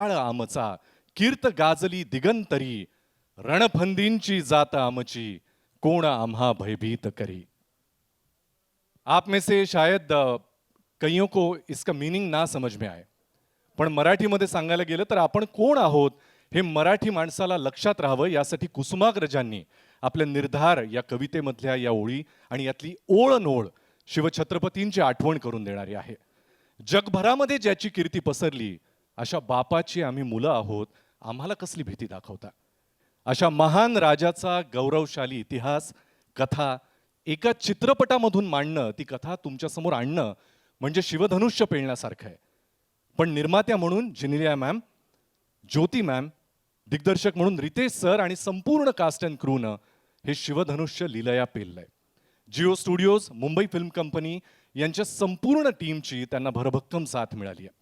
काळ आमचा कीर्त गाजली दिगंतरी रणफंदींची जात आमची कोण आम्हा भयभीत करी। आप में से शायद कईयों को इसका मीनिंग ना समझ में आए, पण मराठीमध्ये सांगायला गेलं तर आपण कोण आहोत हे मराठी माणसाला लक्षात राहावं यासाठी कुसुमाग्रजांनी आपल्या निर्धार या कवितेमधल्या या ओळी आणि यातली ओळनोळ शिवछत्रपतींची आठवण करून देणारी आहे। जगभरामध्ये ज्याची कीर्ती पसरली अशा बापाची आम्ही मुलं आहोत, आम्हाला कसली भीती दाखवता। अशा महान राजाचा गौरवशाली इतिहास कथा एका चित्रपटामधून मांडणं, ती कथा तुमच्या समोर आणणं म्हणजे शिवधनुष्य पेलण्यासारखं आहे। पण निर्मात्या म्हणून जिनिलिया मॅम, ज्योती मॅम, दिग्दर्शक म्हणून रितेश सर आणि संपूर्ण कास्ट अँड क्रूनं हे शिवधनुष्य लीलया पेललंय। Jio studios, Mumbai film company यांच्या संपूर्ण टीमची त्यांना भरभक्कम साथ मिळाली आहे।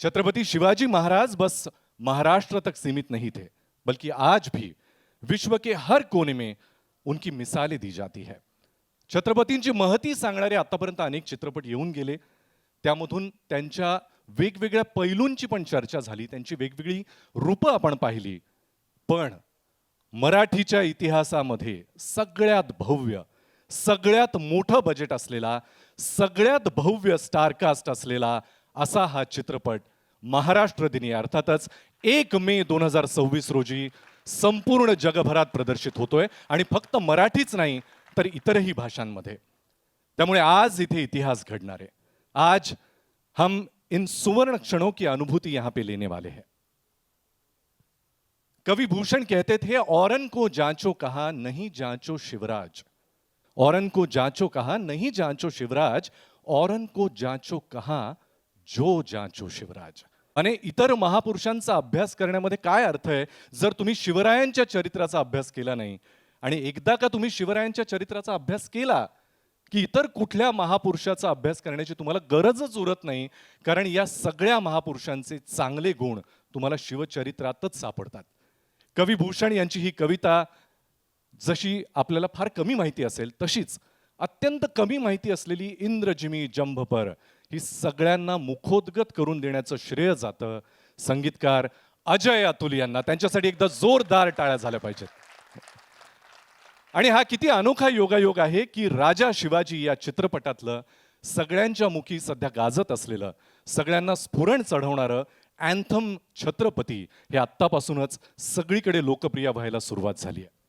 छत्रपति शिवाजी महाराज बस महाराष्ट्र तक सीमित नहीं थे, बल्कि आज भी विश्व के हर कोने में उनकी मिसालें दी जाती है। छत्रपतींची महती सांगणारे आतापर्यंत अनेक चित्रपट येऊन गेले, त्यामधून त्यांच्या वेगवेगळ्या पैलूंची पण चर्चा झाली, त्यांची वेगवेगळी रूपं आपण पाहिली। पण मराठीच्या इतिहासामध्ये सगळ्यात भव्य, सगळ्यात मोठं बजेट असलेला, सगळ्यात भव्य स्टारकास्ट असलेला असा हा चित्रपट महाराष्ट्र दिनी अर्थातच 1 मे 2026 रोजी संपूर्ण जगभरात प्रदर्शित होतोय आणि फक्त मराठीच नाही तर इतरही भाषांमध्ये। त्यामुळे आज इथे इतिहास घडणार आहे। आज हम इन सुवर्ण क्षणों की अनुभूति यहां पे लेने वाले हैं। कवि भूषण कहते थे, औरन को जांचो कहा नहीं जांचो शिवराज, औरन को जांचो कहा नहीं जांचो शिवराज, औरन को जांचो कहा जो जांचो शिवराज। आणि इतर महापुरुषांचा अभ्यास करण्यामध्ये काय अर्थ आहे जर तुम्ही शिवरायांच्या चरित्राचा अभ्यास केला नाही। आणि एकदा का तुम्ही शिवरायांच्या चरित्राचा अभ्यास केला की इतर कुठल्या महापुरुषाचा अभ्यास करण्याची तुम्हाला गरजच उरत नाही, कारण या सगळ्या महापुरुषांचे चांगले गुण तुम्हाला शिवचरित्रातच सापडतात। कवी भूषण यांची ही कविता जशी आपल्याला फार कमी माहिती असेल तशीच अत्यंत कमी माहिती असलेली इंद्रजिमी जंभपर ही सगळ्यांना मुखोद्गत करून देण्याचं श्रेय जातं संगीतकार अजय अतुल यांना। त्यांच्यासाठी एकदा जोरदार टाळ्या झाल्या पाहिजेत। आणि हा किती अनोखा योगायोग आहे की राजा शिवाजी या चित्रपटातलं सगळ्यांच्या मुखी सध्या गाजत असलेलं, सगळ्यांना स्फुरण चढवणारं अँथम छत्रपती हे आत्तापासूनच सगळीकडे लोकप्रिय व्हायला सुरुवात झाली आहे।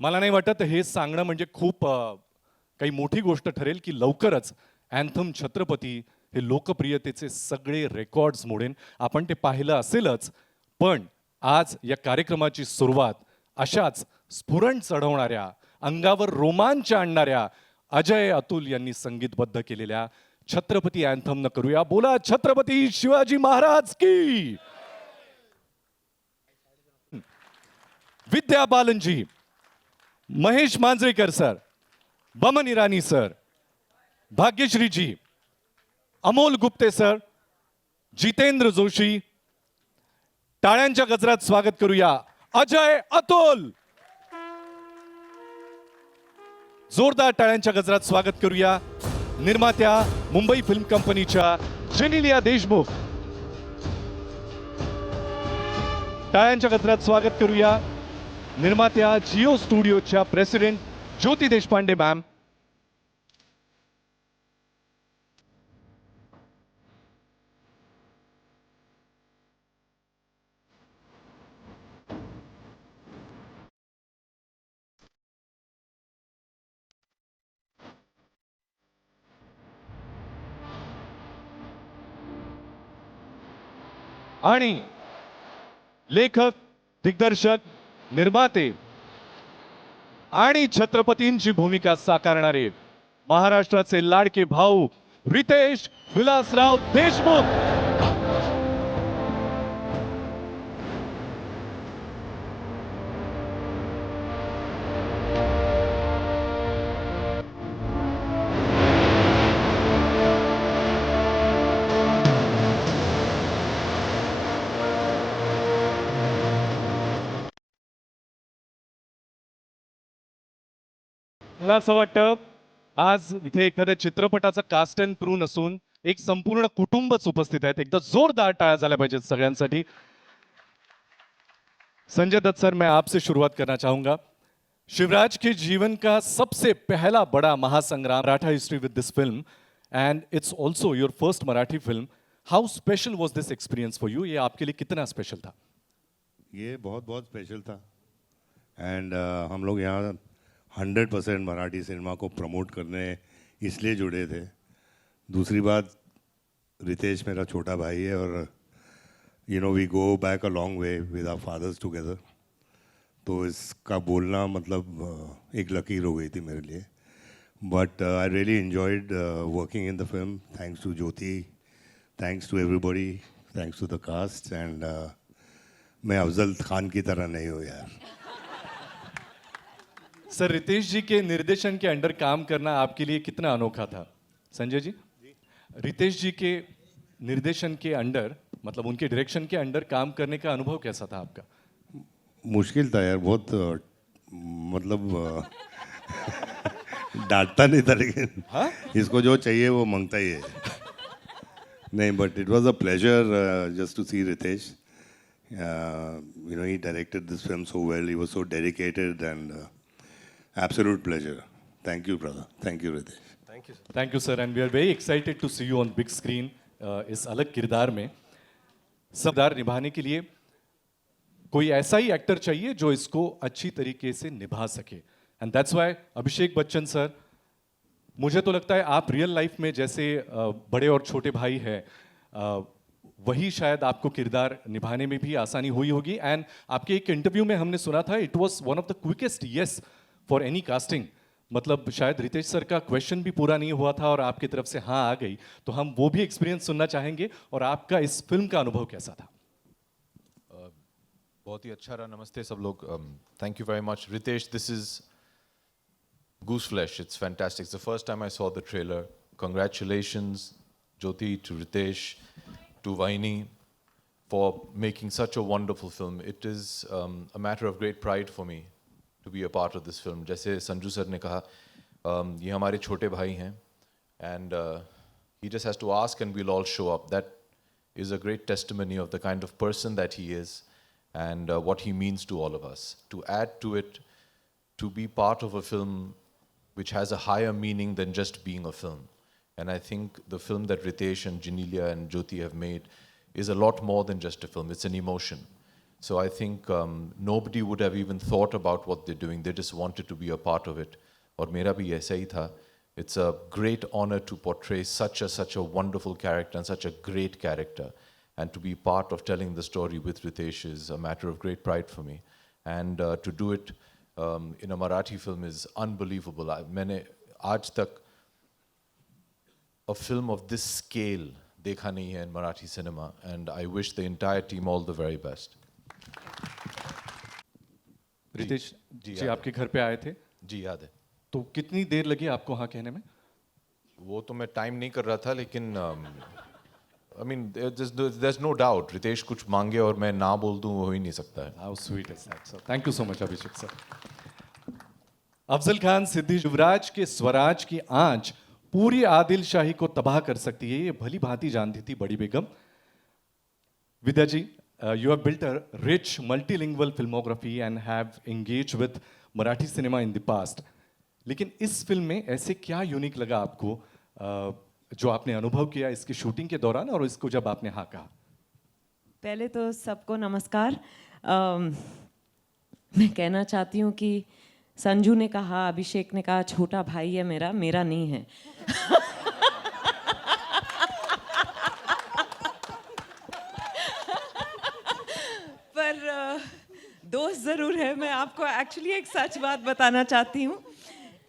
मला नाही वाटत हे सांगणं म्हणजे खूप काही मोठी गोष्ट ठरेल की लवकरच अँथम छत्रपती हे लोकप्रियतेचे सगळे रेकॉर्ड्स मोडेन। आपण ते पाहिलं असेलच, पण आज या कार्यक्रमाची सुरुवात अशाच स्फुरण चढवणाऱ्या, अंगावर रोमांच आणणाऱ्या अजय अतुल यांनी संगीतबद्ध केलेल्या छत्रपती अँथम न करूया। बोला छत्रपती शिवाजी महाराज की। विद्या बालनजी, महेश मांजरेकर सर, बमन ईरानी सर, भाग्यश्री जी, अमोल गुप्ते सर, जितेंद्र जोशी, टाळ्यांच्या गजरात स्वागत करूया अजय अतुल। जोरदार टाळ्यांच्या गजरात स्वागत करूया निर्मात्या मुंबई फिल्म कंपनीच्या जेनिलिया देशमुख। टाळ्यांच्या गजरात स्वागत करूया निर्मात्या जिओ स्टुडिओच्या प्रेसिडेंट ज्योती देशपांडे मॅम। आणि लेखक, दिग्दर्शक, निर्माते आणि छत्रपतींची भूमिका साकारणारे महाराष्ट्राचे लाडके भाऊ रितेश विलासराव देशमुख। मला असं वाटतं आज इथे एखाद्या चित्रपटाचा कास्ट अँड क्रू नसून एक संपूर्ण कुटुंबच उपस्थित आहेत. एकदा जोरदार टाळ्या झाल्या पाहिजेत सगळ्यांसाठी. संजय दत्त सर, मैं आपसे शुरुआत करना चाहूंगा. शिवराज के जीवन का सबसे पहला बड़ा महासंग्राम, Maratha history with this film, and it's also your first Marathi film. How special was this experience for you? ये आपके लिए कितना स्पेशल था? ये बहुत बहुत स्पेशल था. एंड हम लोग यहाँ 100% मराठी सिनेमा को प्रमोट करने इसलिए जुड़े थे. दूसरी बात, रितेश मेरा छोटा भाई है और you know we go back a long way with our fathers together. तो इसका बोलना मतलब एक लकीर हो गई थी मेरे लिए. But I really enjoyed working in the film. Thanks to Jyoti, thanks to everybody, thanks to the cast. And मैं अफजल खान की तरह नहीं हूँ यार. सर, रितेश जी के निर्देशन के अंडर काम करना आपके लिए कितना अनोखा था? संजय जी, रितेश जी के निर्देशन के अंडर, मतलब उनके डायरेक्शन के अंडर काम करने का अनुभव कैसा था आपका? मुश्किल था यार बहुत. मतलब डांटता नहीं था लेकिन हाँ? इसको जो चाहिए वो मांगता ही है. नहीं, but it was a pleasure just to see Riteish. You know, he directed this film so well. He was so dedicated and absolute pleasure. Thank you, brother. Thank you, Ritesh. Thank you sir, and we are very excited to see you on big screen. इस अलग किरदार में सब किरदार निभाने के लिए कोई ऐसा ही actor चाहिए जो इसको अच्छी तरीके से निभा सके. एंड दैट्स व्हाई अभिषेक बच्चन सर, मुझे तो लगता है आप रियल लाइफ में जैसे बड़े और छोटे भाई हैं, वही शायद आपको किरदार निभाने में भी आसानी हुई होगी. एंड आपके एक इंटरव्यू में हमने सुना था इट वाज one of the quickest yes for any casting. मतलब शायद रितेश सर का क्वेश्चन भी पूरा नहीं हुआ था और आपकी तरफ से हाँ आ गई. तो हम वो भी एक्सपीरियंस सुनना चाहेंगे. और आपका इस फिल्म का अनुभव कैसा था? बहुत ही अच्छा रहा. नमस्ते सब लोग. Thank you very much. Riteish, this is Goose Flesh. It's fantastic. It's the first time I saw the trailer. Congratulations, Jyoti, to Ritesh, to Vaini, for making such a wonderful film. It is a matter of great pride for me to be a part of this film. जैसे Sanju sir ने कहा, ये हमारे छोटे भाई हैं, and he just has to ask and we'll all show up. That is a great testimony of the kind of person that he is and what he means to all of us. To add to it, to be part of a film which has a higher meaning than just being a film. And I think the film that Ritesh and Janelia and Jyoti have made is a lot more than just a film. It's an emotion. So I think nobody would have even thought about what they're doing. They just wanted to be a part of it. और मेरा भी ऐसा ही था. It's a great honor to portray such a wonderful character and such a great character. And to be part of telling the story with Ritesh is a matter of great pride for me. And to do it in a Marathi film is unbelievable. मैंने आज तक a film of this scale देखा नहीं है in Marathi cinema, and I wish the entire team all the very best. Riteish जी, जी आपके घर पे आए थे, जी याद है. तो कितनी देर लगी आपको हाँ कहने में? वो तो मैं टाइम नहीं कर रहा था, लेकिन I mean there's no doubt Riteish कुछ मांगे और मैं ना बोल दूं, वो हो ही नहीं सकता है. How sweet is that, sir? Thank you so much, Abhishek sir. Afzal Khan, Siddhi, युवराज के स्वराज की आंच पूरी आदिल शाही को तबाह कर सकती है, ये भली भांति जानती थी बड़ी बेगम. विद्या जी, you have built a rich multilingual filmography and have engaged with Marathi cinema in the past. लेकिन इस फिल्म में ऐसे क्या यूनिक लगा आपको जो आपने अनुभव किया इसकी शूटिंग के दौरान और इसको जब आपने हाँ कहा? पहले तो सबको नमस्कार. मैं कहना चाहती हूँ कि संजू ने कहा, अभिषेक ने कहा छोटा भाई है मेरा, मेरा नहीं है. पर दोस्त ज़रूर है. मैं आपको एक्चुअली एक सच बात बताना चाहती हूँ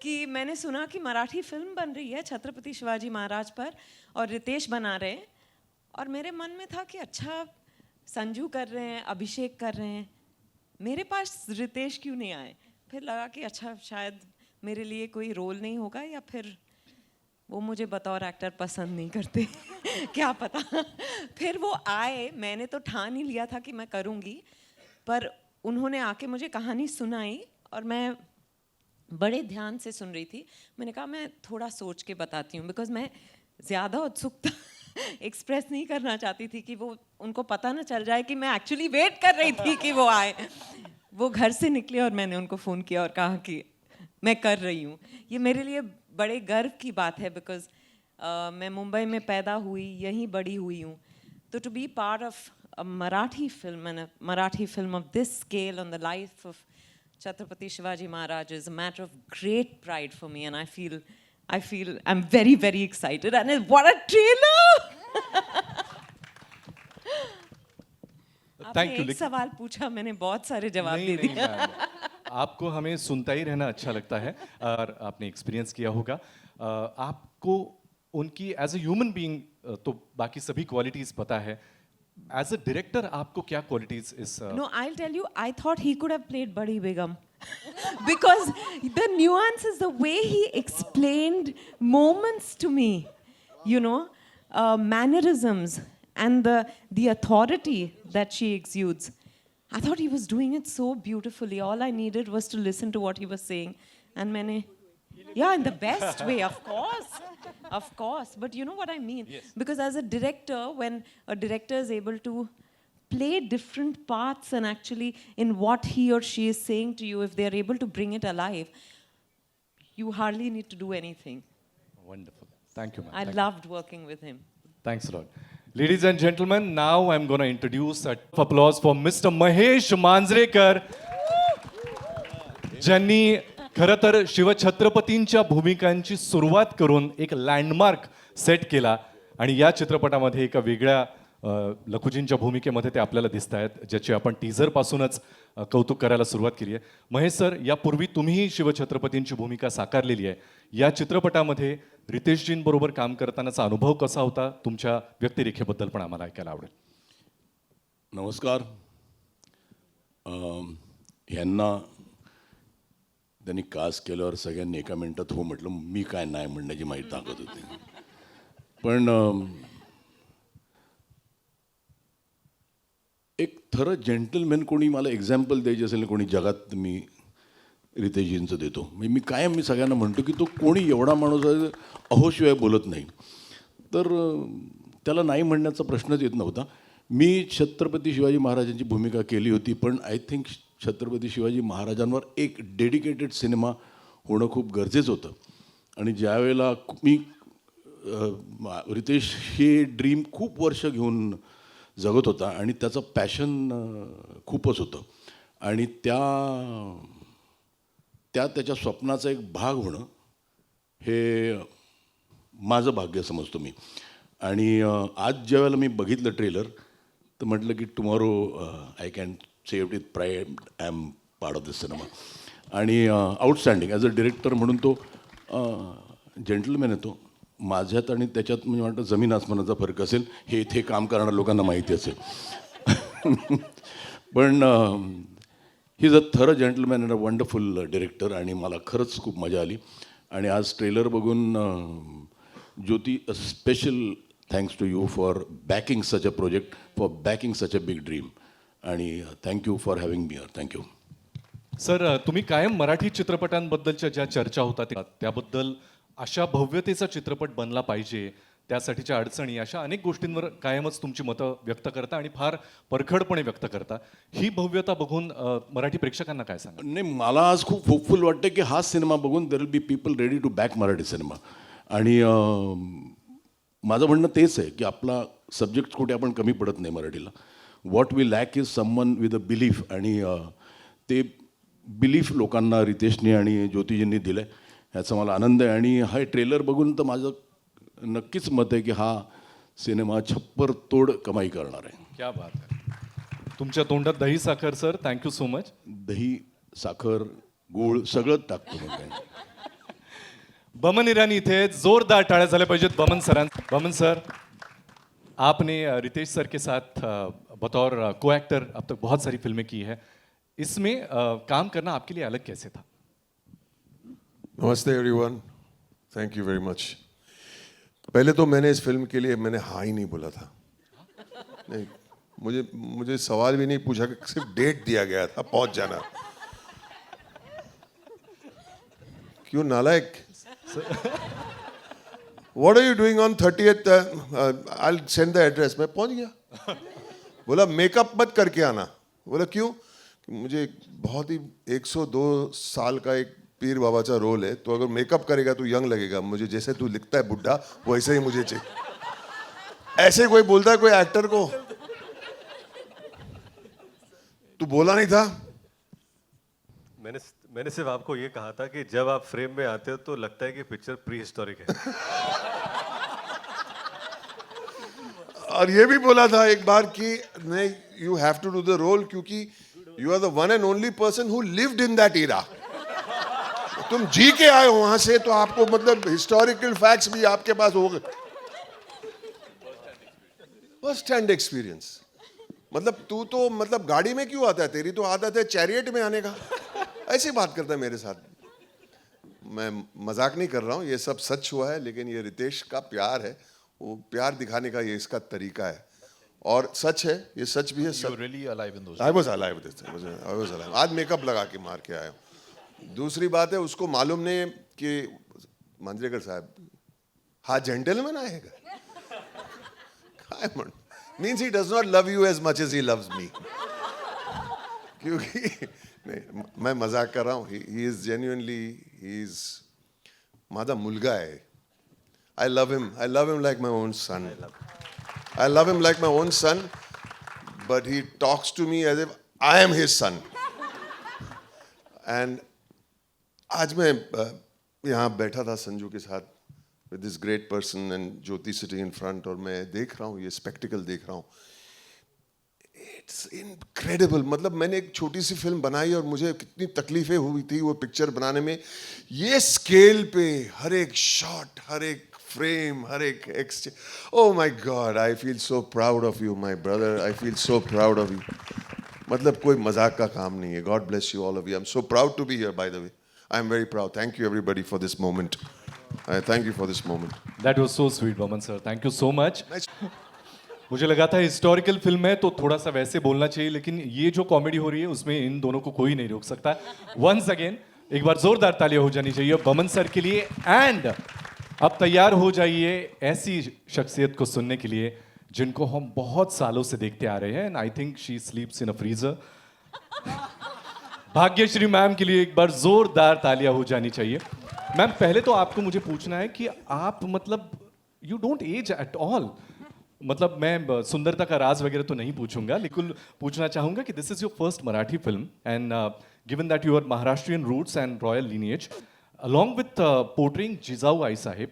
कि मैंने सुना कि मराठी फिल्म बन रही है छत्रपति शिवाजी महाराज पर और रितेश बना रहे हैं, और मेरे मन में था कि अच्छा संजू कर रहे हैं, अभिषेक कर रहे हैं, मेरे पास रितेश क्यों नहीं आए. फिर लगा कि अच्छा शायद मेरे लिए कोई रोल नहीं होगा, या फिर वो मुझे बतौर एक्टर पसंद नहीं करते. क्या पता. फिर वो आए, मैंने तो ठान ही लिया था कि मैं करूँगी, पर उन्होंने आके मुझे कहानी सुनाई और मैं बड़े ध्यान से सुन रही थी. मैंने कहा मैं थोड़ा सोच के बताती हूँ, बिकॉज मैं ज़्यादा उत्सुकता एक्सप्रेस नहीं करना चाहती थी कि वो उनको पता ना चल जाए कि मैं एक्चुअली वेट कर रही थी कि वो आए. वो घर से निकले और मैंने उनको फ़ोन किया और कहा कि मैं कर रही हूँ. ये मेरे लिए बड़े गर्व की बात है बिकॉज मैं मुंबई में पैदा हुई, यहीं बड़ी हुई हूँ. तो to be part of a Marathi film and a Marathi film of this scale on the life of Chhatrapati Shivaji Maharaj is a matter of great pride for me, and I feel I'm very, very excited. And what a trailer! आपने Thank you. एक सवाल पूछा, मैंने बहुत सारे जवाब नहीं दे नहीं दिए. मैम, आपको हमें सुनता ही रहना अच्छा लगता है और आपने एक्सपीरियंस किया होगा. आपको उनकी एज ए ह्यूमन बीइंग तो बाकी सभी क्वालिटीज पता है. एज अ डायरेक्टर आपको क्या qualities is No, I'll tell you, I thought he could have played Badi Begum. Because the nuances, the way he explained moments to me, you know, mannerisms, and the authority that she exudes. I thought he was doing it so beautifully. All I needed was to listen to what he was saying. And yeah, in the best way, of course. Of course. But you know what I mean? Yes. Because as a director, when a director is able to play different parts and actually in what he or she is saying to you, if they are able to bring it alive, you hardly need to do anything. wonderful. Thank you, ma'am. I Thank loved working with him. you. Thanks a lot. Ladies and gentlemen, now I'm going to introduce a applause for Mr. Mahesh Manjrekar, ज्यांनी खरं तर शिवछत्रपतींच्या भूमिकांची सुरुवात करून एक landmark set केला आणि या चित्रपटामध्ये एका वेगळ्या लखुजींच्या भूमिकेमध्ये ते आपल्याला दिसत आहेत, ज्याची आपण टीझर पासूनच कौतुक करायला सुरुवात केली आहे. महेश सर, यापूर्वी तुम्हीही शिवछत्रपतींची भूमिका साकारलेली आहे. या चित्रपटामध्ये रितेशजींबरोबर काम करतानाचा अनुभव कसा होता? तुमच्या व्यक्तिरेखेबद्दल पण आम्हाला ऐकायला आवडेल. नमस्कार. ह्यांना त्यांनी कास्ट केल्यावर सगळ्यांनी एका मिनिटात हो म्हटलं. मी काय नाही म्हणण्याची माहिती ताकद होती. पण एक थरं जेंटलमॅन कोणी मला एक्झाम्पल द्यायची असेल कोणी जगात, मी रितेशजींचं देतो. मी कायम मी सगळ्यांना म्हणतो की तो कोणी एवढा माणूस आहे अहोशिवाय बोलत नाही, तर त्याला नाही म्हणण्याचा प्रश्नच येत नव्हता. मी छत्रपती शिवाजी महाराजांची भूमिका केली होती, पण आय थिंक छत्रपती शिवाजी महाराजांवर एक डेडिकेटेड सिनेमा होणं खूप गरजेचं होतं. आणि ज्यावेळेला मी रितेश हे ड्रीम खूप वर्ष घेऊन जगत होता आणि त्याचं पॅशन खूपच होतं आणि त्याच्या स्वप्नाचा एक भाग होणं हे माझं भाग्य समजतो मी. आणि आज ज्या वेळेला मी बघितलं ट्रेलर तर म्हटलं की tomorrow I can say it with pride I am part of this cinema. आणि आउटस्टँडिंग ॲज अ डिरेक्टर म्हणून तो जेंटलमॅन येतो. माझ्यात आणि त्याच्यात म्हणजे वाटतं जमीन आसमानाचा फरक असेल हे इथे काम करणाऱ्या लोकांना माहिती असेल. पण ही इज अ थर gentleman and a wonderful director आणि मला खरंच खूप मजा आली. आणि आज ट्रेलर बघून Jyoti, a special thanks to you for backing such a project, for backing such a big dream. आणि thank you for having me here. Thank you. Sir, तुम्ही कायम मराठी चित्रपटांबद्दलच्या ज्या चर्चा होतात त्याबद्दल अशा भव्यतेचा चित्रपट बनला पाहिजे, त्यासाठीच्या अडचणी, अशा अनेक गोष्टींवर कायमच तुमची मतं व्यक्त करता आणि फार परखडपणे व्यक्त करता. ही भव्यता बघून मराठी प्रेक्षकांना काय सांगा? नाही, मला आज खूप होपफुल वाटतं की हा सिनेमा बघून there will be people ready to back Marathi cinema. आणि माझं म्हणणं तेच आहे की आपला सब्जेक्ट कुठे आपण कमी पडत नाही मराठीला. What we lack is someone with a belief. आणि ते बिलीफ लोकांना रितेशने आणि ज्योतिजींनी दिलं आहे, ह्याचा मला आनंद आहे. आणि हा ट्रेलर बघून तर माझं नक्कीच मत आहे की हा सिनेमा छप्पर तोड कमाई करणार आहे. क्या बात आहे. तुमच्या तोंडात दही साखर सर. Thank you so much. दही, साखर, गूळ सगळंच टाकतो मग काय. बमन ईरानी इथे जोरदार टाळ्या झाल्या पाहिजेत बमन सरांचं. बमन सर, आपने रितेश सर के साथ बतौर को एक्टर अब तक बहुत सारी फिल्में की है. इसमें काम करना आपके लिए अलग कैसे था? नमस्ते everyone, thank you very much. पहले तो मैंने इस फिल्म के लिए मैंने हाँ ही नहीं बोला था. नहीं, मुझे सवाल भी नहीं पूछा कि सिर्फ डेट दिया गया था पहुंच जाना. क्यों नालायक. What are you doing on 30th? I send the address. मैं पहुंच गया. बोला मेकअप मत करके आना. बोला क्यों? मुझे बहुत ही 102 साल का एक पीर बाबा का रोल है, तो अगर मेकअप करेगा तो यंग लगेगा. मुझे जैसे तू लिखता है बुढ़ा, वैसे ही मुझे चाहिए. ऐसे कोई बोलता है कोई एक्टर को? तू बोला नहीं था? मैंने सिर्फ आपको ये कहा था कि जब आप फ्रेम में आते हो तो लगता है कि पिक्चर प्री हिस्टोरिक है. और ये भी बोला था एक बार कि नहीं, you have to do the role क्योंकि you are the one and only person who lived in that era. तुम जी के आए हो वहां से, तो आपको मतलब हिस्टोरिकल फैक्ट्स भी आपके पास हो गए. First hand experience. मतलब तू तो मतलब गाड़ी में क्यों आता है? तेरी तो आदत है चैरियट में आने का. ऐसी बात करता है मेरे साथ. मैं मजाक नहीं कर रहा हूँ, ये सब सच हुआ है. लेकिन ये रितेश का प्यार है, वो प्यार दिखाने का ये इसका तरीका है. और सच है, ये सच भी है. You were really alive in those I was alive this. I was alive. आज मेकअप लगा के मार के आया हूँ. दूसरी बात है, उसको मालूम नहीं कि मांजरेकर साहब हा जेंटलमैन आएगा. Means he does not love you as much as he loves me. क्योंकि नहीं, मैं मजाक कर रहा हूँ. He is genuinely, he is माझा मुलगा है. I love him like my own son. I love him like my own son, but he talks to me as if I am his son. And आज मैं यहाँ बैठा था संजू के साथ with this great person and Jyoti sitting in front, और मैं देख रहा हूँ, ये spectacle देख रहा हूँ. It's incredible. मतलब मैंने एक छोटी सी फिल्म बनाई और मुझे कितनी तकलीफें हुई थी वो पिक्चर बनाने में. ये स्केल पे हर एक शॉट, हर एक frame, हर एक exchange. Oh my God, I feel so proud of you, my brother. I feel so proud of you. मतलब कोई मजाक का काम नहीं है. God bless you all of you. I'm so proud to be here, by the way. I'm very proud. Thank you everybody for this moment. Thank you for this moment. That was so sweet Boman sir, thank you so much. Nice. मुझे लगा था historical film है तो थोड़ा सा वैसे बोलना चाहिए, लेकिन ये जो कॉमेडी हो रही है उसमें इन दोनों को कोई नहीं रोक सकता. वंस अगेन एक बार जोरदार तालियां हो जानी चाहिए बमन सर के लिए. एंड अब तैयार हो जाइए ऐसी शख्सियत को सुनने के लिए जिनको हम बहुत सालों से देखते आ रहे हैं. And I think she sleeps in a freezer. Bhagyashree ma'am के लिए एक बार जोरदार तालियां हो जानी चाहिए. मैम पहले तो आपको मुझे पूछना है कि आप मतलब you don't age at all. मतलब मैं सुंदरता का राज वगैरह तो नहीं पूछूंगा, लेकिन पूछना चाहूंगा कि this is your first Marathi film and given that you are Maharashtrian roots and royal lineage, along with portraying Jizaऊ Ai Sahib,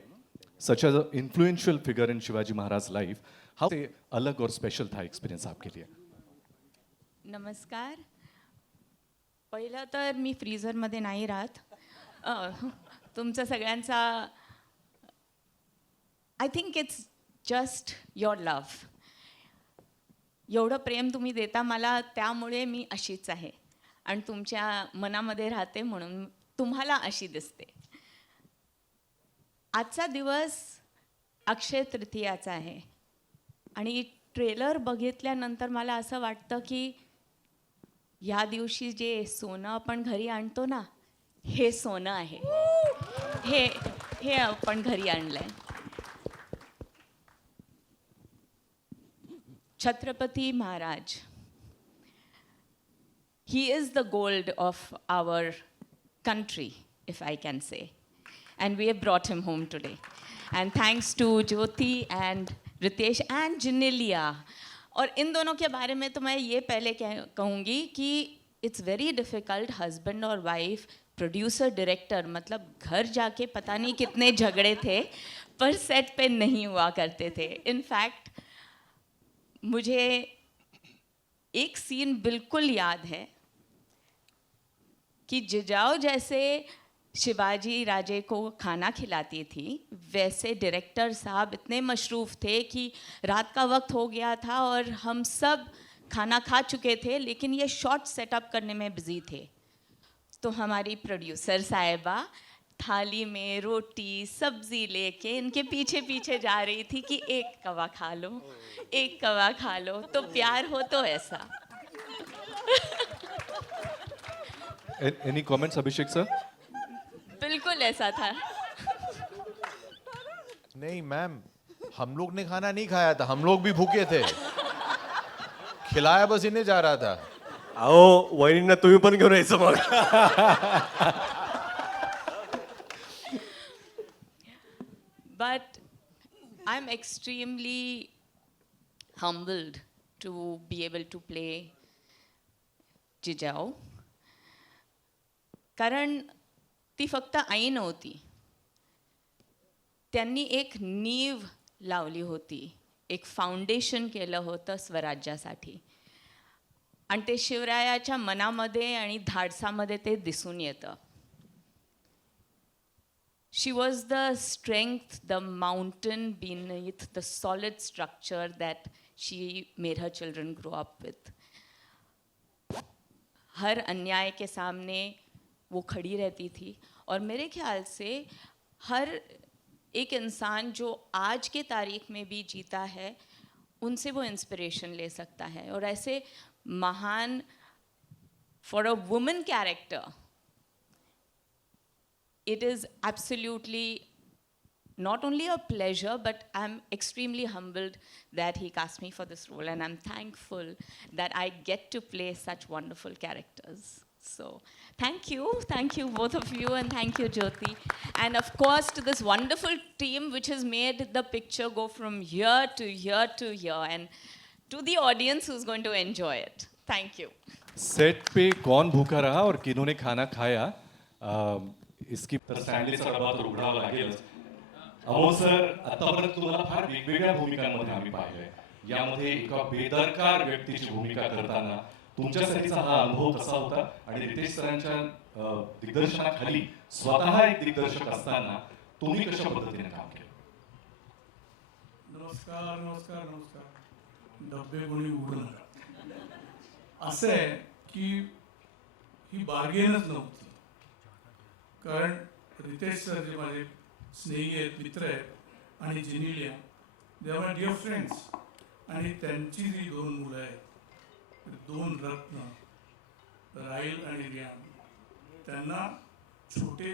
such as an influential figure in Shivaji Maharaj's life, how से अलग और स्पेशल था एक्सपीरियंस आपके लिए? नमस्कार. पहिलं तर मी फ्रीझरमध्ये नाही राहत. तुमचं सगळ्यांचा I think it's just your love. एवढं प्रेम तुम्ही देता मला, त्यामुळे मी अशीच आहे आणि तुमच्या मनामध्ये राहते म्हणून तुम्हाला अशी दिसते. आजचा दिवस अक्षय तृतीयाचा आहे आणि ट्रेलर बघितल्यानंतर मला असं वाटतं की ह्या दिवशी जे सोनं आपण घरी आणतो ना, हे सोनं आहे. हे आपण घरी आणलंय. Chhatrapati Maharaj, he is the gold of our country, if I can say. And we have brought him home today. And thanks to Jyoti and Ritesh and Jinelia. और इन दोनों के बारे में तो मैं ये पहले कहूँगी कि इट्स वेरी डिफ़िकल्ट हस्बैंड और वाइफ, प्रोड्यूसर डायरेक्टर, मतलब घर जाके पता नहीं कितने झगड़े थे पर सेट पे नहीं हुआ करते थे. इनफैक्ट मुझे एक सीन बिल्कुल याद है कि जिजाऊ जैसे शिवाजी राजे को खाना खिलाती थी, वैसे डायरेक्टर साहब इतने मशरूफ़ थे कि रात का वक्त हो गया था और हम सब खाना खा चुके थे, लेकिन ये शॉट सेटअप करने में बिज़ी थे. तो हमारी प्रोड्यूसर साहिबा थाली में रोटी सब्ज़ी लेके इनके पीछे पीछे जा रही थी कि एक कवा खा लो, एक कवा खा लो. तो प्यार हो तो ऐसा. एनी कमेंट्स अभिषेक सर? बिल्कुल ऐसा था. नहीं मैम, हम लोग ने खाना नहीं खाया था, हम लोग भी भूखे थे. खिलाया बस इन्हें जा रहा था. अहो वहिनींना तुम्ही पण घेऊन यायचं मग. But I'm extremely humbled to be able to play Jijau. कारण ती फक्त आई नव्हती, त्यांनी एक नीव लावली होती, एक फाउंडेशन केलं होतं स्वराज्यासाठी. आणि ते शिवरायाच्या मनामध्ये आणि धाडसामध्ये ते दिसून येतं. She was the strength, the mountain beneath the solid structure that she made her children grow up with. हर अन्याय के सामने वो खड़ी रहती थी और मेरे ख्याल से हर एक इंसान जो आज के तारीख में भी जीता है उनसे वो इंस्पिरेशन ले सकता है. और ऐसे महान for a woman character it is absolutely not only a pleasure, but I'm extremely humbled that he cast me for this role, and I'm thankful that I get to play such wonderful characters. So thank you both of you, and thank you Jyoti, and of course to this wonderful team which has made the picture go from here to here to here, and to the audience who's going to enjoy it. Thank you. Set पे कौन भूखा रहा और किन्होंने खाना खाया, इसकी तर सँडविचचा डबा तर उघडावा लागेलच. अमोल सर, आतापर्यंत तुम्हाला फार वेगवेगळ्या भूमिकांमध्ये आम्ही पाहिलंय. यामध्ये एका बेदरकार व्यक्तीची भूमिका करताना तुमच्यासाठीचा हा अनुभव कसा होता आणि रितेश सरांच्या दिग्दर्शनाखाली स्वतः एक दिग्दर्शक असताना तुम्ही कशा पद्धतीने काम केलं? नमस्कार नमस्कार नमस्कार. डब्बे कोणी उघडू नका. असं आहे की ही बार्गेनच नव्हती. कारण रितेश सर जे माझे स्नेही आहेत, मित्र आहेत, आणि Genelia, they are my dear friends. आणि त्यांची जी दोन मुलं आहेत, दोन रत्न, राहील आणि रियान, त्यांना छोटे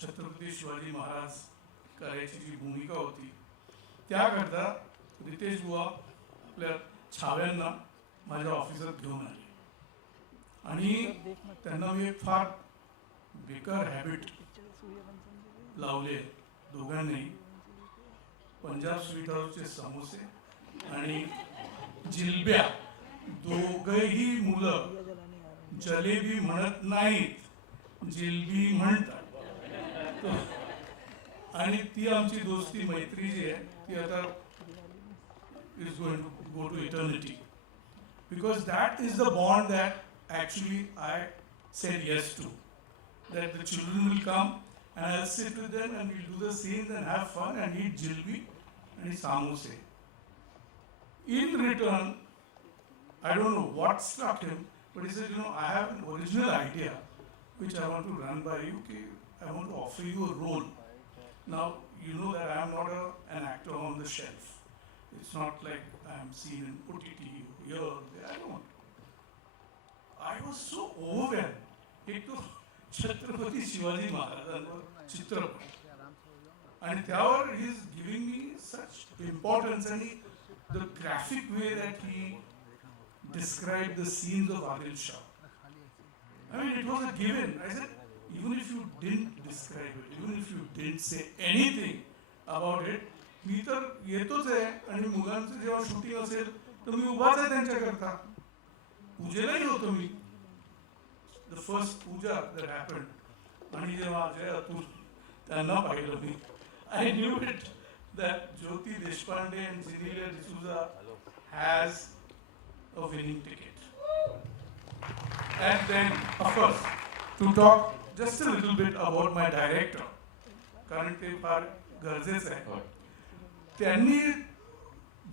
छत्रपती शिवाजी महाराज करायची जी भूमिका होती त्याकरता रितेश बुवा आपल्या छाव्यांना माझ्या ऑफिसात घेऊन आले. आणि त्यांना मी एक फार बेकार हॅबिट लावले दोघांनी. पंजाब स्वीट हाऊसचे समोसे आणि जिलब्या, दोघंही मुलं जलेबी म्हणत नाहीत, जिलबी म्हणतात. आणि ती आमची दोस्ती मैत्री जी आहे ती आता is going to go to eternity, because that is the bond that actually I said yes to. That the children will come and I'll sit with them and we'll do the scenes and have fun and eat jilbi and samosa. In return, I don't know what struck him, but he said, you know, I have an original idea which I want to run by you. I want to offer you a role. Now, you know that I am not an actor on the shelf. It's not like I am seen in OTT here or there. I don't. I was so overwhelmed. एक तो छत्रपती शिवाजी महाराजांवर चित्रपट आणि त्यावर he is giving me such importance. आणि the graphic way that he describe the scenes of Adil Shah, I mean it was a given. I said even if you didn't describe it, even if you didn't say anything about it, मी तर येतोच आहे. आणि मुलांचं जेव्हा shooting असेल तर मी उभाच आहे त्यांच्याकरता. पूजेलाही होतो मी. The first puja that happened, आणि जेव्हा अजय अतुल त्यांना पाहिलं मी, I knew it that Jyoti Deshpande and Jinelia D'Souza has a winning ticket. And then, of course, to talk just a little bit about my director, कारण ते फार गरजेचं आहे. त्यांनी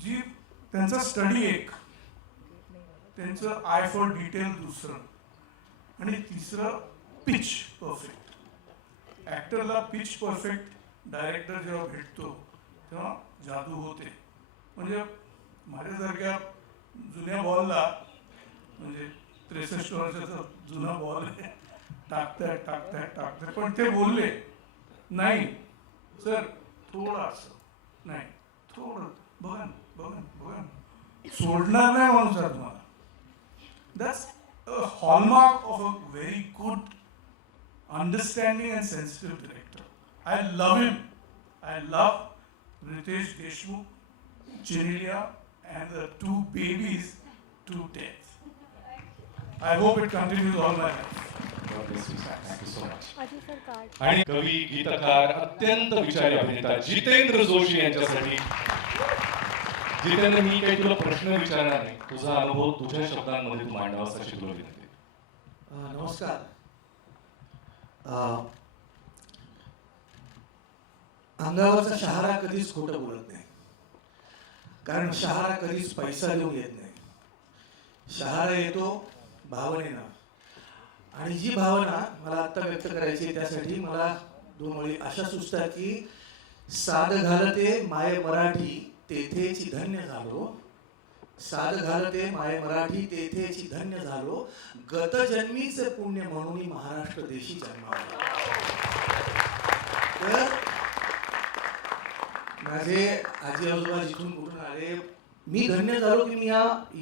जी त्यांचा स्टडी एक, त्यांचं आय फॉर डिटेल दुसरं, आणि तिसरं पिच परफेक्ट. ॲक्टरला पिच परफेक्ट डायरेक्टर जेव्हा भेटतो तेव्हा जादू होते. म्हणजे माझ्यासारख्या जुन्या बॉलला, म्हणजे 63 वर्षाचा जुना बॉल आहे, टाकताय पण ते बोलले नाही सर थोडासा नाही थोडं बघा ना बघा ना बघा ना सोडणार नाही माणूस आहे तुम्हाला. That's a hallmark of a very good understanding and sensitive director. I love him. I love Riteish Deshmukh, Genelia, and the 2 babies to death. I hope it continues all my life. Thank you so much. आणि कवी, गीतकार, अत्यंत विचारी अभिनेता जितेंद्र जोशी यांच्यासाठी. जितेंद्र, मी काही तुला प्रश्न विचारणार नाही, तुझा अनुभव तुझ्या शब्दांमध्ये तू मांडावास अशी तुला विनंती. नमस्कार. अंगावरचा शहारा कधीच खोटं बोलत नाही, कारण शहारा कधीच पैसा देऊन येत नाही. शहारा येतो भावनेनं, आणि जी भावना मला आत्ता व्यक्त करायची आहे त्यासाठी मला 2 ओळी अशा सुचतात की साध घालते माय मराठी तेथेची धन्य झालो. साध घालते माय मराठी तेथेची धन्य झालो. गत जन्मीचे पुण्य म्हणून महाराष्ट्र देशी जन्मावलो. तर माझे आजी आजोबा जिथून कुठून आले, मी धन्य झालो की मी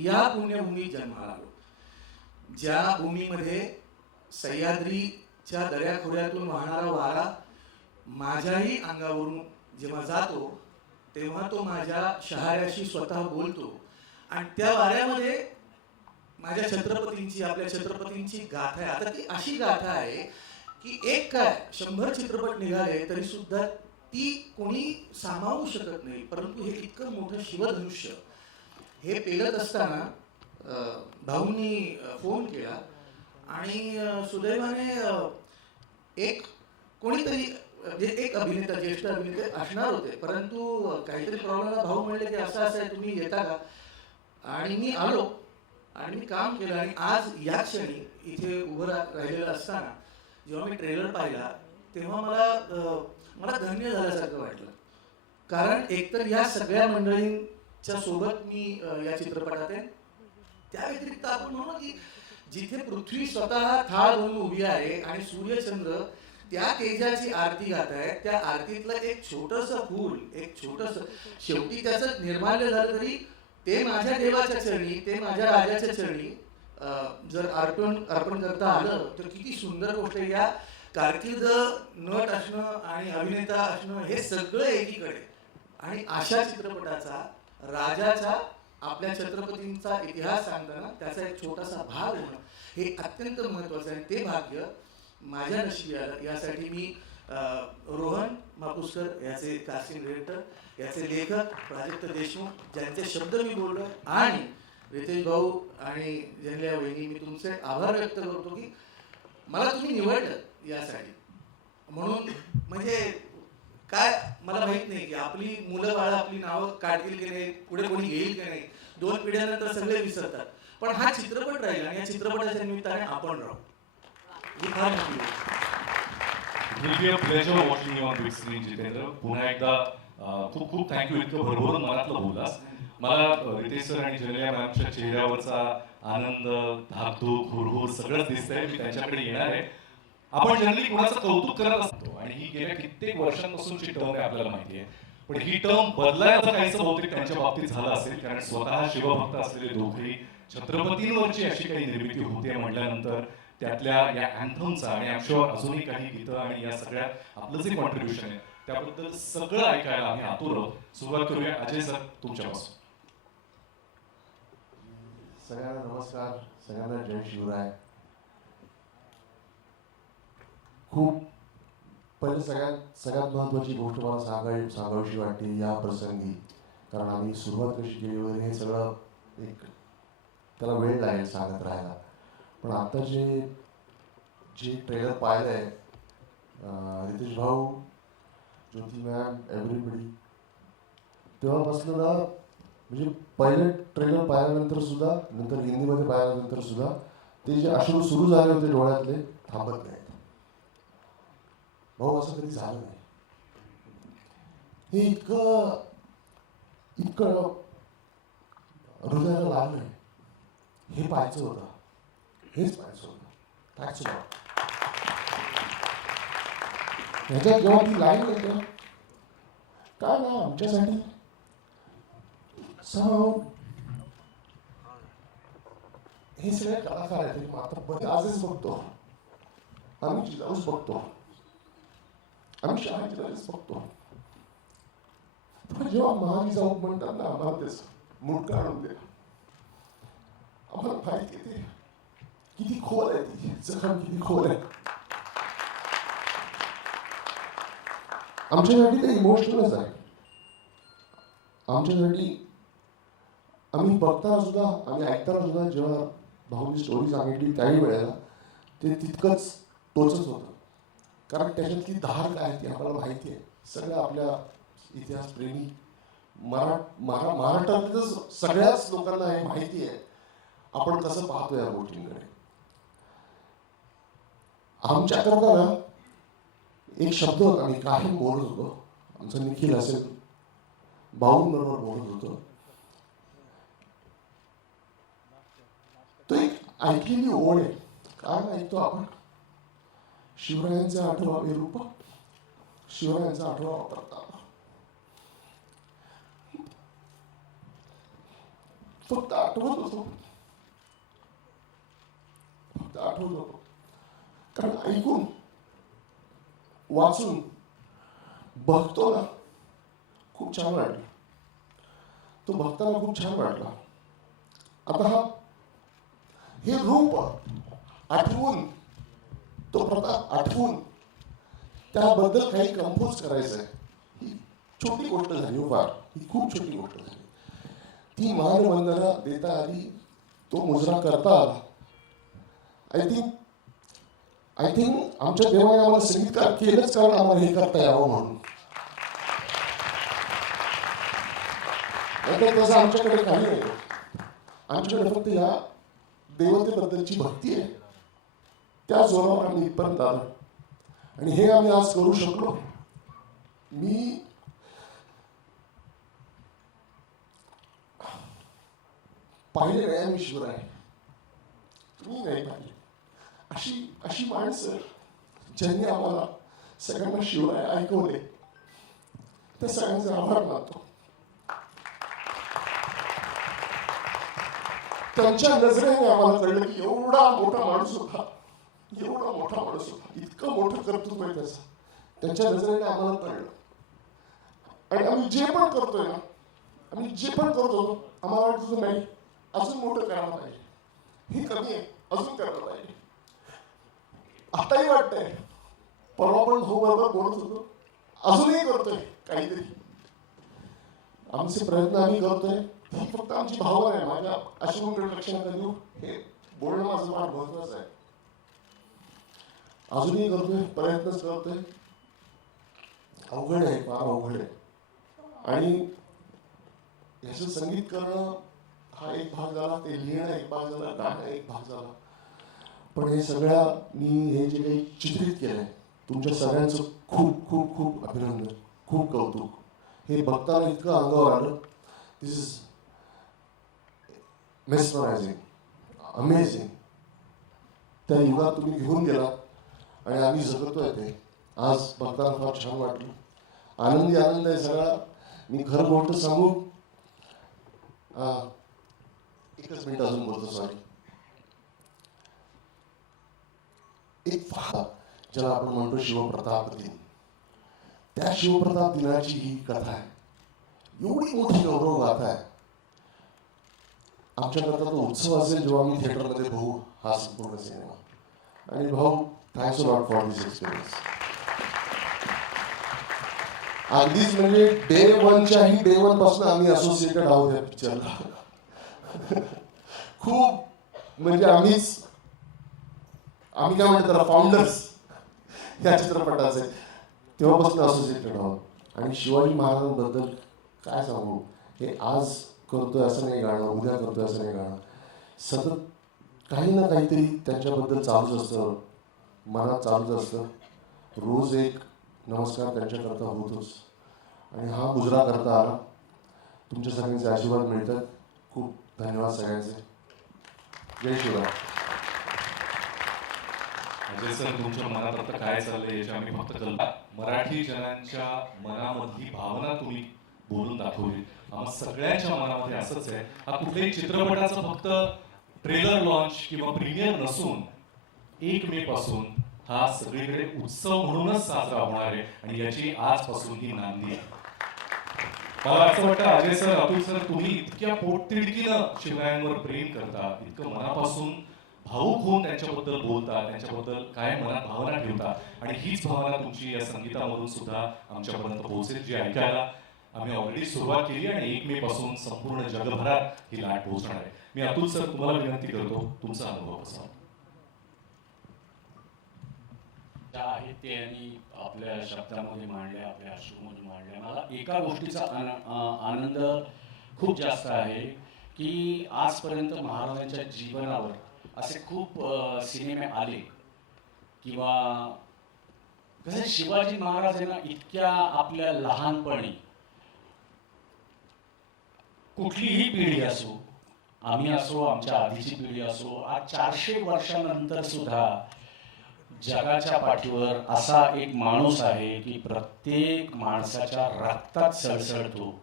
या पुण्यभूमीत जन्माला आलो, ज्या भूमीमध्ये सह्याद्रीच्या दऱ्याखोऱ्यातून वाहणारा वारा माझ्याही अंगावरून जेव्हा जातो तेव्हा तो माझ्या शहाऱ्याशी स्वतः बोलतो. आणि त्या वाऱ्यामध्ये माझ्या छत्रपतींची, आपल्या छत्रपतींची गाथा आहे. आता ती अशी गाथा आहे की एक काय 100 चित्रपट निघाले तरी सुद्धा ती कोणी सामावू शकत नाही. परंतु हे इतकं मोठं शिवधनुष्य हे पेलत असताना भाऊंनी फोन केला आणि सुदैवाने एक कोणीतरी म्हणजे एक अभिनेता, ज्येष्ठ अभिनेते असणार होते, परंतु काहीतरी प्रॉब्लेम भाऊ म्हणले की असं असं आहे, तुम्ही येता का? आणि मी आलो आणि मी काम केलं. आणि आज या क्षणी इथे उभं राहिलेलं असताना जेव्हा मी ट्रेलर पाहिला तेव्हा मला धन्य झाल्यासारखं वाटलं. कारण एकतर या सगळ्या मंडळींच्या सोबत मी या चित्रपटात आहे. त्या व्यतिरिक्त आपण म्हणू की जिथे पृथ्वी स्वतः थाळ बनून उभी आहे आणि सूर्यचंद्र त्या तेजाची आरती गात आहे, त्या आरतीतलं एक छोटंसं फूल, एक छोटंसं, शेवटी त्याचं निर्माल्य झालं तरी ते माझ्या देवाच्या चरणी, ते माझ्या राजाच्या चरणी जर अर्पण करता आलं तर किती सुंदर गोष्ट आहे. या कारकीर्द नट असणं आणि अभिनेता असणं हे सगळं एकीकडे, आणि अशा चित्रपटाचा, राजाचा, आपल्या छत्रपतींचा इतिहास सांगताना त्याचा एक छोटासा भाग होणं हे अत्यंत महत्त्वाचं आहे. ते भाग्य माझ्या नशिबी आलं. यासाठी मी रोहन मापुसकर याचे कास्टिंग डिरेक्टर, याचे लेखक प्राजक्त देशमुख, ज्यांचे शब्द मी बोललो, आणि रितेश भाऊ आणि जेनेलिया वहिनी, मी तुमचे आभार व्यक्त करतो की मला तुम्ही निवडलं यासाठी. म्हणून म्हणजे काय मला माहित नाही की आपली मुलं बाळं आपली नावं काढतील की नाही, पुढे कोणी घेईल की नाही, 2 पिढ्यानंतर सगळे विसरतात, पण हा चित्रपट राहील आणि या चित्रपटाच्या निमित्ताने आपण राहू. ही फार मोठी गोष्ट. It will be a pleasure watching you on big screen, Jitendra. पुन्हा एकदा खूप खूप थँक्यू, इतकं भरभरून मनातलं बोललास. मला रितेश सर आणि जेनेलिया मॅमच्या चेहऱ्यावरचा आनंद, धाकधूक, हुरहुर सगळंच दिसतंय. मी त्यांच्याकडे येणार आहे. आपण जनरली कोणाचं कौतुक करत असतो आणि ही गेल्या कित्येक वर्षांपासूनची टर्म आहे, आपल्याला माहिती आहे. पण ही टर्म बदलायचं काहीसं बहुतेक त्यांच्या बाबतीत झालं असेल, कारण स्वतः शिवभक्त असलेले दोघेही छत्रपतींवरची अशी काही निर्मिती होते म्हटल्यानंतर त्यातल्या या अँथमचा आणि आमच्यावर अजूनही काही गीतं आणि या सगळ्या आपलं जे कॉन्ट्रीब्युशन आहे त्याबद्दल सगळं ऐकायला आम्ही आतुर आहोत. सुरुवात करूया अजय सर तुमच्यापासून. सगळ्यांना नमस्कार, सगळ्यांना जय शिवराय. खूप पहिले सगळ्यात महत्त्वाची गोष्ट मला सांगावीशी वाटते या प्रसंगी, कारण आम्ही सुरुवात कशी केली वगैरे हे सगळं एक त्याला वेळ लागेल सांगत राहायला. पण आता जे ट्रेलर पाहिलं आहे, रितेश भाऊ, ज्योती मॅम, एव्हरीबडी, तेव्हापासून ना म्हणजे पहिले ट्रेलर पाहिल्यानंतर सुद्धा, नंतर हिंदीमध्ये पाहिल्यानंतर सुद्धा ते जे अश्रू सुरू झाले होते डोळ्यातले थांबत नाहीत. भाऊ असं कधी झालं नाही. हे इतकं हृदयाला लागलंय. हे पाहायचं होतं, हेच पाहायचं होतं. Thanks a lot. ह्याच्यात जेव्हा ती लाईन येते, काय ना आमच्यासाठी somehow हे सगळे कलाकार आहेत मात्र बरे आजच बघतो आम्ही जिजाऊच बघतो आम्ही शहाजीराजेच बघतो पण जेव्हा महाजिजाऊ म्हणतात ना आम्हाला तेच मूड काढून दे आम्हाला माहिती आहे ते किती खोल आहे ती जखम किती खोल आहे आमच्यासाठी ते इमोशनलच आहे आमच्यासाठी आम्ही बघताना सुद्धा आम्ही ऐकताना सुद्धा जेव्हा भाऊनी स्टोरी सांगितली त्याही वेळेला ते तितकंच टोचत होतं कारण त्याच्यातली धार काय ती आम्हाला माहिती आहे सगळ्या आपल्या इतिहास प्रेमी महाराष्ट्रातल्या सगळ्याच लोकांना हे माहिती आहे आपण कसं पाहतो या गोष्टींकडे आमच्याकरता ना एक शब्द होता मी कायम बोलत होतो आमचा निखिल असेल भाऊंबरोबर बोलत होतो तो एक ऐकलेली ओळ आहे काय ऐकतो आपण शिवरायांचा आठवावे रूप शिवरायांचा आठवा प्रताप फक्त आठवत होतो कारण ऐकून वाचून बघतो ना खूप छान वाटलं तो बघताना खूप छान वाटला आता हे रूप आठवून तो प्रताप आठवून त्याबद्दल काही कंपोज करायचं आहे ही छोटी गोष्ट झाली फार ही खूप छोटी गोष्ट झाली ती मानवंदना देता आली तो मुजरा करता आला आय थिंक आमच्या देवाने आम्हाला संगीतकार केलंच कारण आम्हाला हे करता यावं म्हणून तसं आमच्याकडे काही नाही आमच्याकडे फक्त या देवतेबद्दलची भक्ती आहे त्या जोरावर आम्ही इथपर्यंत आलो आणि हे आम्ही आज करू शकलो मी पाहिले नाही आम्ही शिवराय तुम्ही नाही पाहिले अशी माणसं ज्यांनी आम्हाला सगळ्यांना शिवराय ऐकवले त्या सगळ्यांचे आभार मानतो त्यांच्या नजरेने आम्हाला कळलं की एवढा मोठा माणूस होता इतकं मोठं कर्तृत्व आहे त्याचं त्यांच्या नजरेने आम्हाला कळलं आणि आम्ही जे पण करतोय ना आम्हाला वाटतं नाही अजून मोठं करायला पाहिजे ही कमी आहे अजून करायला पाहिजे आताही वाटतंय परवा पण भाऊ बरोबर बोलत होतो अजूनही करतोय काहीतरी आमचे प्रयत्न आम्ही करतोय ही फक्त आमची भावना आहे माझ्या अश्रूंकडे लक्ष नका देऊ हे बोलणं माझं फार महत्वाचं आहे अजूनही करतोय प्रयत्नच करतोय अवघड आहे फार अवघड आहे आणि याचं संगीत करणं हा एक भाग झाला ते लिहिणं एक भाग झाला गाणं एक भाग झाला पण हे सगळ्या मी हे जे काही चित्रित केलंय तुमच्या सगळ्यांचं खूप खूप खूप अभिनंदन खूप कौतुक हे बघताना इतकं अंगावर आलं दिस इज मेस्मरायझिंग अमेझिंग त्या युगात तुम्ही घेऊन गेला आणि आम्ही जगतोय ते आज बघताना फार छान वाटलं आनंदी आनंद आहे सगळा मी खरं गोष्ट सांगू एकच मिनिट अजून बोलतो सॉरी एक फार ज्याला आपण म्हणतो शिवप्रताप दिन त्या शिवप्रताप दिनाची ही कथा आहे एवढी मोठी गौरव गाथा आहे आमच्याकरता तो उत्सव असेल जेव्हा आम्ही थिएटरमध्ये बघू हा संपूर्ण सिनेमा आणि भाऊ thanks a lot for this experience अगदीच म्हणजे डे वनच्याही डे वन पासून आम्ही असोसिएटेड आहोत या पिक्चरला खूप म्हणजे आम्ही काय म्हणतो फाउंडर्स या चित्रपटाचे तेव्हापासून असोसिएटेड आहोत आणि शिवाजी महाराजांबद्दल काय सांगू हे आज करतोय असं नाही गाणं उद्या करतोय असं नाही गाणं सतत काही ना काहीतरी त्यांच्याबद्दल चालूच असतं मनात चालूच असतं रोज एक नमस्कार त्यांच्याकरता होतोच आणि हा गुजरा करता आला तुमच्या सगळ्यांचे आशीर्वाद मिळतात खूप धन्यवाद सगळ्यांचे जय शिवराय अजय सर, तुमच्या मनात आता काय चाललंय याची आम्ही फक्त कल्पना, मराठी जनांच्या मनामधली भावना तुम्ही बोलून दाखवली. आम्हा सगळ्यांच्या मनामध्ये असंच आहे. हा कुठल्याही चित्रपटाचा फक्त ट्रेलर लॉन्च किंवा प्रीमियर नसून 1 मे पासून हा सगळीकडे उत्सव म्हणूनच साजरा होणार आहे आणि याची आजपासून ही नांदी आहे. मला असं वाटतं अजय सर, अतुल सर, तुम्ही इतक्या पोटतिडकीनं शिवरायांवर प्रेम करता, इतकं मनापासून भावूक होऊन त्यांच्याबद्दल बोलता, त्यांच्याबद्दल काय मनात भावना ठेवता आणि हीच भावना तुमची या संगीतामधून सुद्धा आमच्यापर्यंत पोहोचेल, जी ऐकायला आम्ही ऑलरेडी सुरुवात केली आणि 1 मे पासून संपूर्ण जगभरात ही लाट पोहोचणार आहे. मी अतुल सर तुम्हाला विनंती करतो, तुमचा अनुभव कसा? ज्या आहेत ते यांनी आपल्या शब्दामध्ये मांडल्या, आपल्या अश्रूमध्ये मांडल्या. मला एका गोष्टीचा आनंद खूप जास्त आहे की आजपर्यंत महाराजांच्या जीवनावर असे खूप सिनेमे आले किंवा कसं शिवाजी महाराज यांना इतक्या आपल्या लहानपणी कुठलीही पिढी असो, आम्ही असो, आमच्या आधीची पिढी असो, आज 400 वर्षानंतर सुद्धा जगाच्या पाठीवर असा एक माणूस आहे की प्रत्येक माणसाच्या रक्तात सळसळतो.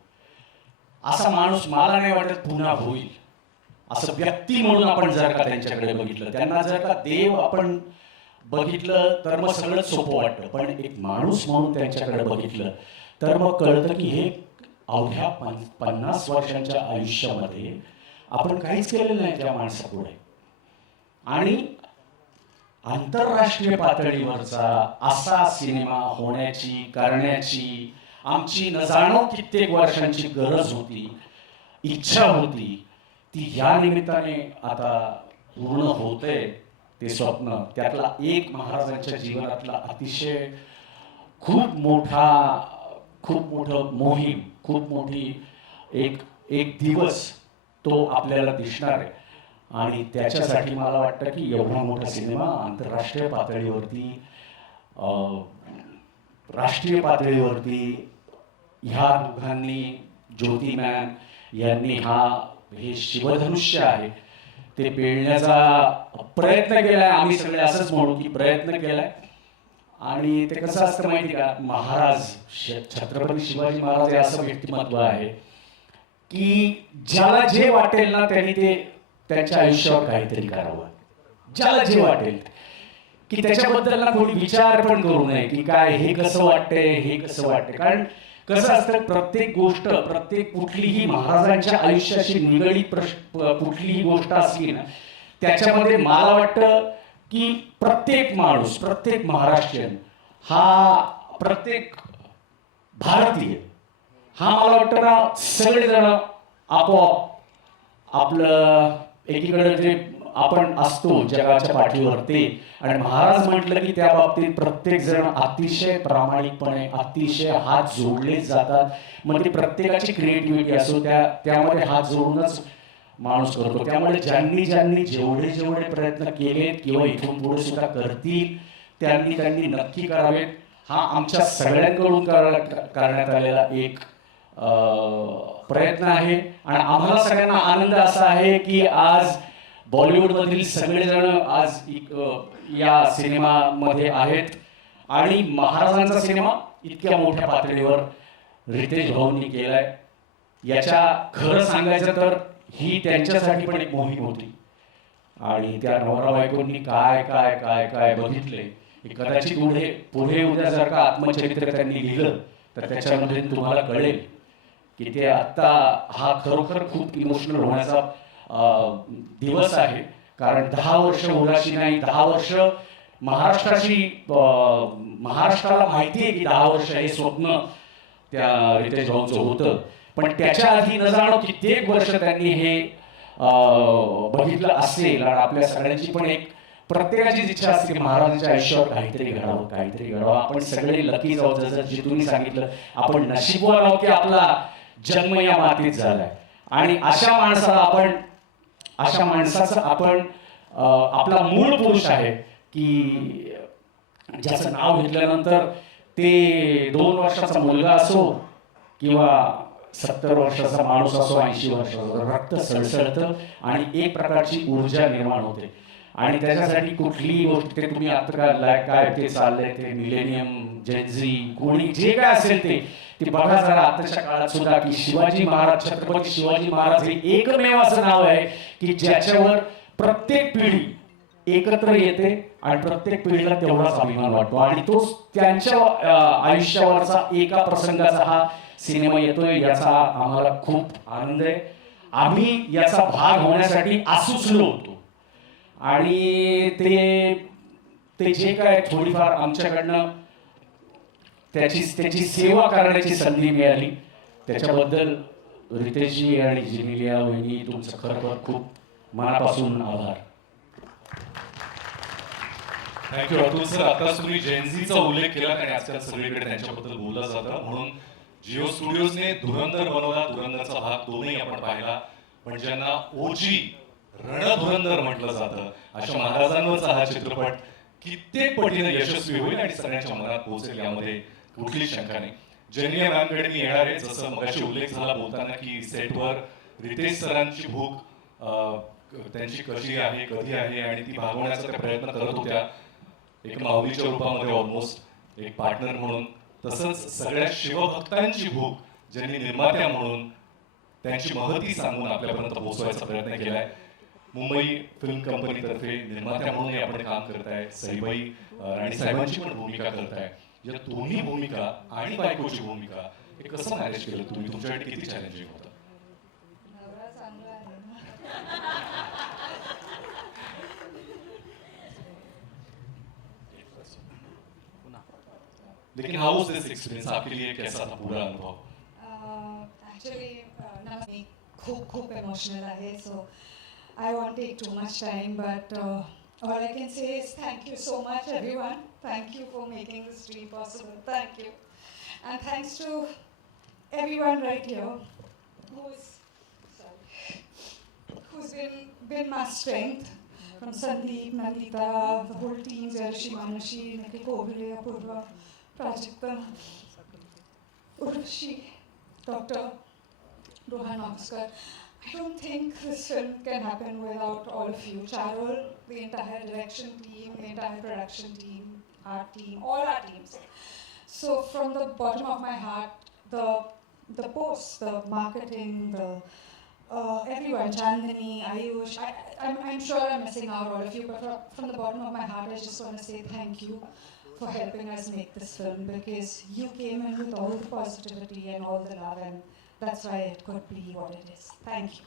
असा माणूस मला नाही वाटत पुन्हा होईल. असं व्यक्ती म्हणून आपण जर का त्यांच्याकडे बघितलं, त्यांना जर का देव आपण बघितलं तर मग सगळंच सोपं वाटतं, पण एक माणूस म्हणून त्यांच्याकडे बघितलं तर मग कळतं की हे अवघ्या 50 वर्षांच्या आयुष्यामध्ये आपण काहीच केलेलं नाही त्या माणसापुढे. आणि आंतरराष्ट्रीय पातळीवरचा असा सिनेमा होण्याची, करण्याची आमची न जाणो कित्येक वर्षांची गरज होती, इच्छा होती, ती या निमित्ताने आता पूर्ण होते. ते स्वप्न, त्यातला एक महाराजांच्या जीवनातला अतिशय खूप मोठं मोहीम, खूप मोठी एक दिवस तो आपल्याला दिसणार आहे. आणि त्याच्यासाठी मला वाटतं की एवढा मोठा सिनेमा आंतरराष्ट्रीय पातळीवरती, राष्ट्रीय पातळीवरती ह्या दोघांनी, ज्योती मॅम यांनी हे शिवधनुष्य आहे ते पेलण्याचा प्रयत्न केलाय. आम्ही सगळे असंच म्हणू की प्रयत्न केलाय. आणि ते कसं असतं माहिती का, महाराज छत्रपती शिवाजी महाराज हे असं व्यक्तिमत्व आहे की ज्याला जे वाटेल ना त्यांनी ते त्यांच्या आयुष्यावर काहीतरी करावं. ज्याला जे वाटेल की त्याच्याबद्दल ना कोणी विचार पण करू नये की काय हे कसं वाटतंय, हे कसं वाटतंय. कारण कसं असतं, प्रत्येक गोष्ट, कुठलीही महाराजांच्या आयुष्याशी निगडीत कुठलीही गोष्ट असली ना, त्याच्यामध्ये मला वाटतं की प्रत्येक माणूस, प्रत्येक महाराष्ट्रीयन, प्रत्येक भारतीय मला वाटतं ना, सगळेजण आपोआप आपलं एकीकडे जे आपण असतो जगाच्या पाठीवर ते, आणि महाराज म्हटलं की त्या बाबतीत प्रत्येक जण अतिशय प्रामाणिकपणे, अतिशय हात जोडले जातात. मग ती प्रत्येकाची क्रिएटिव्हिटी असो, त्यामध्ये हात जोडूनच माणूस करतो. त्यामुळे ज्यांनी जेवढे प्रयत्न केलेत किंवा इथून पुढे सुद्धा करतील त्यांनी नक्की करावेत. हा आमच्या सगळ्यांकडून करण्यात आलेला एक प्रयत्न आहे. आणि आम्हाला सगळ्यांना आनंद असा आहे की आज बॉलिवूडमधील सगळेजण आज या सिनेमामध्ये आहेत. आणि महाराजांचा सिनेमा इतक्या मोठ्या पातळीवर रितेश भाऊंनी केलाय. याच्या खरं सांगायचं तर ही त्यांच्यासाठी पण एक मोहीम होती. आणि त्या नवरा बायकोंनी काय काय काय काय बघितले, कदाचित पुढे उद्या जर का आत्मचरित्र त्यांनी लिहिलं तर त्याच्यामध्ये तुम्हाला कळेल की ते आत्ता हा खरोखर खूप इमोशनल होण्याचा दिवस आहे. कारण 10 वर्ष उदासी नाही, 10 वर्ष महाराष्ट्राला माहिती आहे की 10 वर्ष हे स्वप्न त्या रितेश भाऊंचं होतं. पण त्याच्या आधी न जाणो कित्येक वर्ष त्यांनी हे बघितलं असेल. आणि आपल्या सगळ्यांची पण एक प्रत्येकाचीच इच्छा असते की महाराजांच्या आयुष्यावर काहीतरी घडावं. आपण सगळे लकी आहोत, जसं जितूंनी सांगितलं, आपण नशीबवान आहोत की आपला जन्म या मातीत झालाय. आणि अशा माणसाचं आपण आपला मूळ पुरुष आहे की ज्याचं नाव घेतल्यानंतर ते 2 वर्षाचा मुलगा असो किंवा 70 वर्षाचा माणूस असो, 80 वर्षाचा, रक्त सळसळतं आणि एक प्रकारची ऊर्जा निर्माण होते. आणि त्याच्यासाठी कुठलीही गोष्ट ते तुम्ही आता काय ते चाललंय ते मिलेनियम जेन्झी कोणी जे काय असेल ते बघा जरा आताच्या काळात सुद्धा की शिवाजी महाराज छत्रपती शिवाजी महाराज हे एकमेव असं नाव आहे की ज्याच्यावर प्रत्येक पिढी एकत्र येते आणि प्रत्येक पिढीला तेवढाच अभिमान वाटतो आणि तो त्यांच्या आयुष्यावरचा एका प्रसंगाचा हा सिनेमा येतोय याचा आम्हाला खूप आनंद आहे. आम्ही याचा भाग होण्यासाठी आसुसलो होतो आणि ते जे काय थोडीफार आमच्याकडनं त्याची सेवा करण्याची संधी मिळाली त्याच्याबद्दल रितेशजी आणि जिनेलिया वहिनी तुमचं खरोखर खूप मनापासून आभार. Thank you Atul sir. आता तुम्ही जेन्झीचा उल्लेख केला आणि आजकाल सगळीकडे त्यांच्याबद्दल बोललं जातं म्हणून जिओ स्टुडिओजने धुरंधर बनवला. धुरंधरचा भाग 2ही आपण पाहिला. पण ज्यांना ओजी रणधुरंधर म्हटलं जातं अशा महाराजांवरचा हा चित्रपट कित्येक पटीने यशस्वी होईल आणि सगळ्यांच्या मनात पोहोचेल यामध्ये कुठलीच शंका नाही. जेनिया मॅमकडे मी येणार आहे. जसं मगाशी उल्लेख झाला बोलताना की सेटवर रितेश सरांची भूक त्यांची कशी आहे कधी आहे आणि ती भागवण्याचा त्या प्रयत्न करत होत्या एक माऊलीच्या रूपामध्ये ऑलमोस्ट एक पार्टनर म्हणून. तसंच सगळ्या शिवभक्तांची भूक ज्यांनी निर्मात्या म्हणून त्यांची महती सांगून आपल्यापर्यंत पोहोचवायचा प्रयत्न केलाय. मुंबई फिल्म कंपनीतर्फे निर्मात्या म्हणूनही आपण काम करताय. सईबाई राणी साहेबांची पण भूमिका करताय. या दोन्ही भूमिका आणि बायकोची भूमिका हे कसं मॅनेज केलं तुम्ही? तुमच्यासाठी किती चॅलेंजिंग होतं? लेकिन हाउ वाज दिस एक्सपीरियंस आपके लिए कैसा था पूरा अनुभव? ॲक्च्युली खूप खूप इमोशनल आहे so I won't take too much time, but all I can say is thank you so much, everyone. Thank you for making this dream possible. Thank you. And thanks to everyone right here who's been my strength. From Sandeep, Nandita, the whole team, Jayashree, Manashi, Nikhil Kovile, Apurva, Prajakta, Urvashi, Dr. Rohan Oscar. I don't think this film can happen without all of you. Charol, the entire direction team, the entire production team, our team, all our teams. So from the bottom of my heart, the posts, the marketing, the everyone, Chandani, Ayush, I'm sure I'm missing out all of you, but from the bottom of my heart, I just want to say thank you for helping us make this film because you came in with all the positivity and all the love and that's why it could be what it is. Thank you.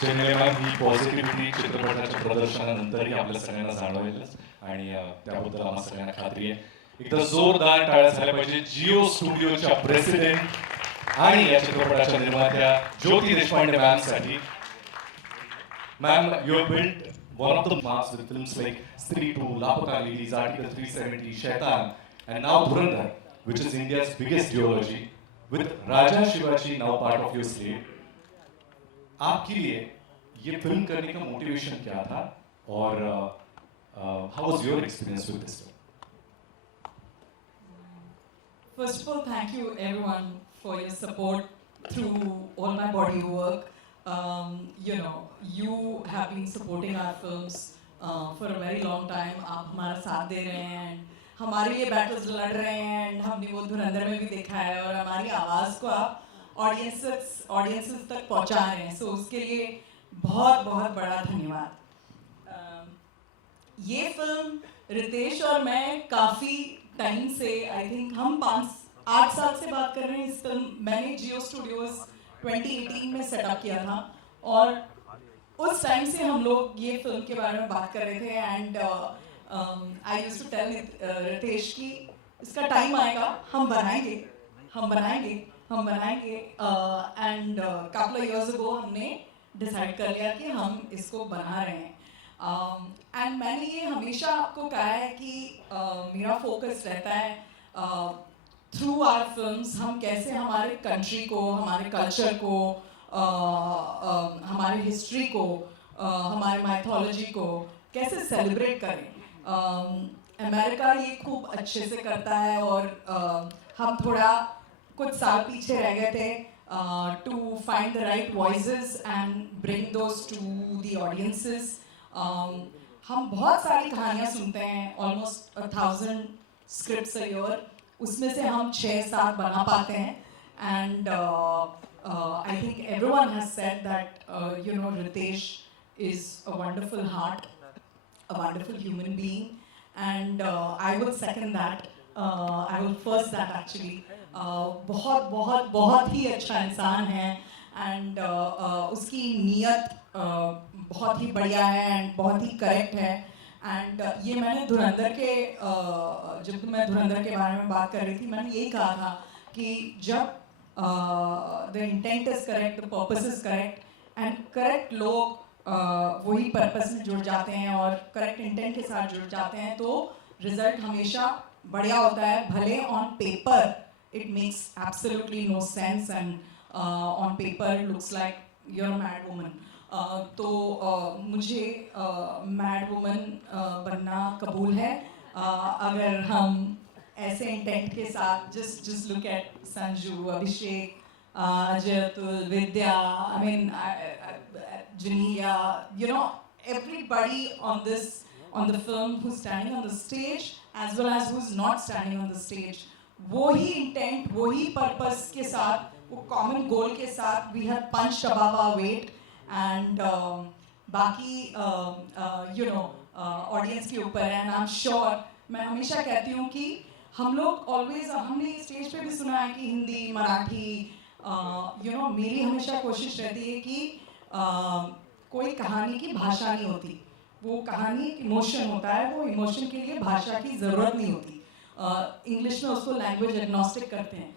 Genelia he positivity चित्रपटाच्या प्रदर्शनानंतरही आपल्या सगळ्यांना जाणवेलच आणि त्याबद्दल आम्हाला सगळ्यांना खात्री आहे. एकदा जोरदार टाळ्या झाल्या पाहिजे जिओ स्टुडिओच्या प्रेसिडेंट आणि या चित्रपटाच्या निर्मात्या ज्योती देशपांडे मॅमसाठी. Ma'am, you have built one of the marks with films like Stree 2, Lapata Ladies, Article 370, Shaitan, and now Dhurandhar, which is India's biggest duology, with Raja Shivaji now part of your slate. आपके लिए ये film करने का motivation क्या था और how was your experience with this film? First of all, thank you everyone for your support through all my body work. You know, you have been supporting our films for a very long time. आप हमारा साथ दे रहे हैं and हमारे लिए battles लड़ रहे हैं and हमने वो धुरंधर में भी देखा है और हमारी आवाज़ को आप ऑडियंसेस तक पहुंचा रहे हैं. सो उसके लिए बहुत बहुत बड़ा धन्यवाद. ये फिल्म रितेश और मैं काफ़ी टाइम से आई थिंक हम 8 साल से बात कर रहे हैं. इस फिल्म मैंने जियो स्टूडियोज़ 2018 में सेटअप किया था और उस टाइम से हम लोग ये फिल्म के बारे में बात कर रहे थे and I used to tell Riteish कि इसका टाइम आएगा, हम बनाएंगे end couple of years ago हमने डिसाइड कर लिया कि हम इसको बना रहे हैं. एंड मैंने ये हमेशा आपको कहा है कि मेरा फोकस रहता है थ्रू आवर फिल्म्स हम कैसे हमारे कंट्री को, हमारे कल्चर को, हमारे हिस्ट्री को, हमारे माइथोलॉजी को कैसे सेलिब्रेट करें. अमेरिका ये खूब अच्छे से करता है और हम थोड़ा कुछ साल पीछे रह गए थे. to find the right voices and bring those to the audiences. हम बहुत सारी कहानियाँ सुनते हैं, almost 1,000 scripts a year. उसमें से हम 6-7 बना पाते हैं. And I think everyone has said that Ritesh is a wonderful heart, a wonderful human being, and I would second that. I will first that actually. बहुत बहुत बहुत ही अच्छा इंसान है, and उसकी नीयत बहुत ही बढ़िया है and बहुत ही करेक्ट है. एंड ये मैंने धुरंधर के जब मैं धुरंधर के बारे में बात कर रही थी, मैंने यही कहा था कि जब the intent is correct, the purpose is correct end correct लोग वही पर्पस में जुड़ जाते हैं और करेक्ट इंटेंट के साथ जुड़ जाते हैं, तो रिजल्ट हमेशा बढ़िया होता है. भले on paper it makes absolutely no sense and on paper looks like you are mad woman. तो मुझे मैड वुमन बनना कबूल है. अगर हम ऐसे इंटेंट के साथ just look at Sanju, Abhishek, Ajay, Vidya, I mean Janelia, everybody on the film who's standing on the stage as well as who's not standing on the stage, वो ही इंटेंट, वो ही पर्पस के साथ, वो कॉमन गोल के साथ we have punched above our weight. End बाकी audience के ऊपर है. And I am sure, मैं हमेशा कहती हूँ कि हम लोग ऑलवेज, हमने स्टेज पे भी सुना है कि हिंदी, मराठी, मेरी हमेशा कोशिश रहती है कि कोई कहानी की भाषा नहीं होती, वो कहानी इमोशन होता है. वो इमोशन के लिए भाषा की ज़रूरत नहीं होती. इंग्लिश में उसको लैंग्वेज एग्नोस्टिक करते हैं.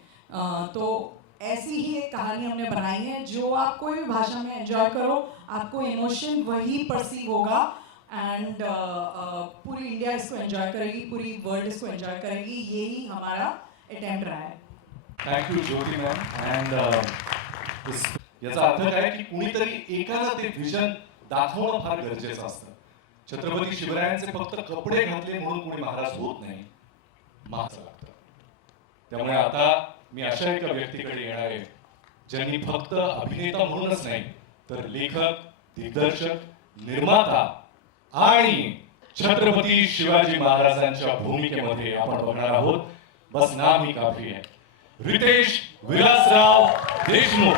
तो ऐसी ही एक कहानी हमने बनाई है जो आप कोई भी भाषा में एंजॉय करो, आपको इमोशन वही परसीव होगा. एंड पूरी इंडिया इसको एंजॉय करेगी, पूरी वर्ल्ड इसको एंजॉय करेगी. यही हमारा अटेम्प्ट रहा है. Thank you Jyoti ma'am. And याचा अर्थ काय की कुणीतरी एकानं ते व्हिजन दाखवणं फार गरजेचं असतं. छत्रपती शिवरायांचे फक्त कपडे घातले म्हणून कोणी महाराज होत नाही, महाराज लागतं. त्यामुळे आता मी अशा एका व्यक्तीकडे येणार आहे ज्यांनी फक्त अभिनेता म्हणूनच नाही तर लेखक, दिग्दर्शक, निर्माता आणि छत्रपती शिवाजी महाराजांच्या भूमिकेमध्ये आपण बघणार आहोत. बस नाम ही काफी है. रितेश विलासराव देशमुख.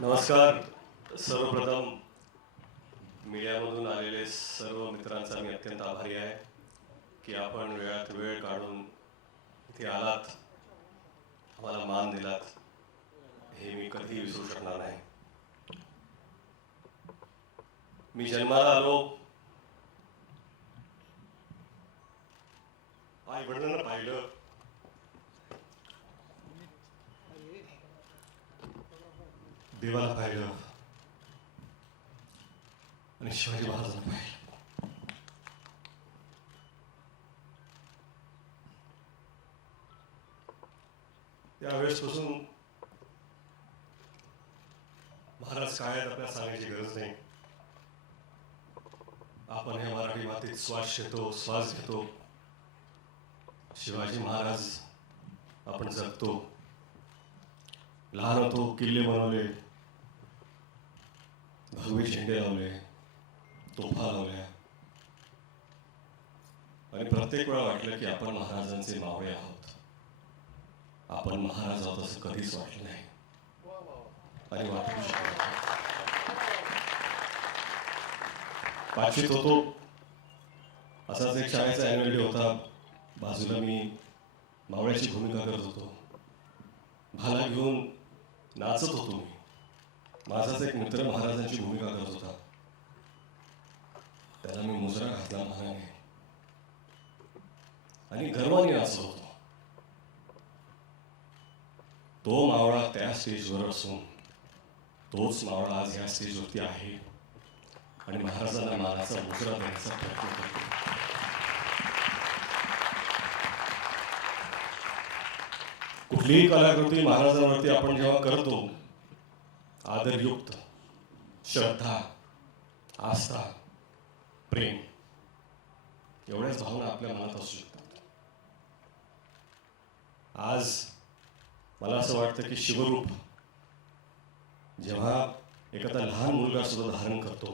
नमस्कार. सर्वप्रथम मीडियामधून आलेले सर्व मित्रांचा मी अत्यंत आभारी आहे की आपण वेळात वेळ काढून इथे आलात, आम्हाला मान दिलात, हे मी कधी विसरू शकणार नाही. मी जन्माला आलो, आई वडिलांना पाहिलं, देवाला पाहिलं आणि शिवाजी महाराजांना पाहिलं. त्यावेळेसपासून महाराज काय आहेत आपल्याला सांगायची गरज नाही. आपण या मराठी मातीत श्वास घेतो. शिवाजी महाराज आपण जगतो. लहान होतो, किल्ले बनवले, भगवे झेंडे लावले, तोफा लावल्या आणि प्रत्येक वेळा वाटलं की आपण महाराजांचे मावळे आहोत. आपण महाराज आहोत असं कधीच वाटलं नाही आणि वाटू शकत नाही. पाचवीत होतो, असाच एक शाळेचा ॲन्युअल डे होता. बाजूला मी मावळ्याची भूमिका करत होतो. भाला घेऊन नाचत होतो मी. माझाच एक मित्र महाराजांची भूमिका करत होता. त्याला मी मुजरा घातला महाराने आणि गर्वाने नाचत होतो. तो मावळा त्या स्टेजवर असून तोच मावळा आज या स्टेजवरती आहे आणि महाराजांना मानाचा मुजरा देण्याचा प्रयत्न करतो. कुठलीही कलाकृती महाराजांवरती आपण जेव्हा करतो, आदरयुक्त, श्रद्धा, आस्था, प्रेम एवढ्याच भावना आपल्या मनात असू शकतात. आज मला असं वाटतं की शिवरूप जेव्हा एखादा लहान मुलगा सुद्धा धारण करतो,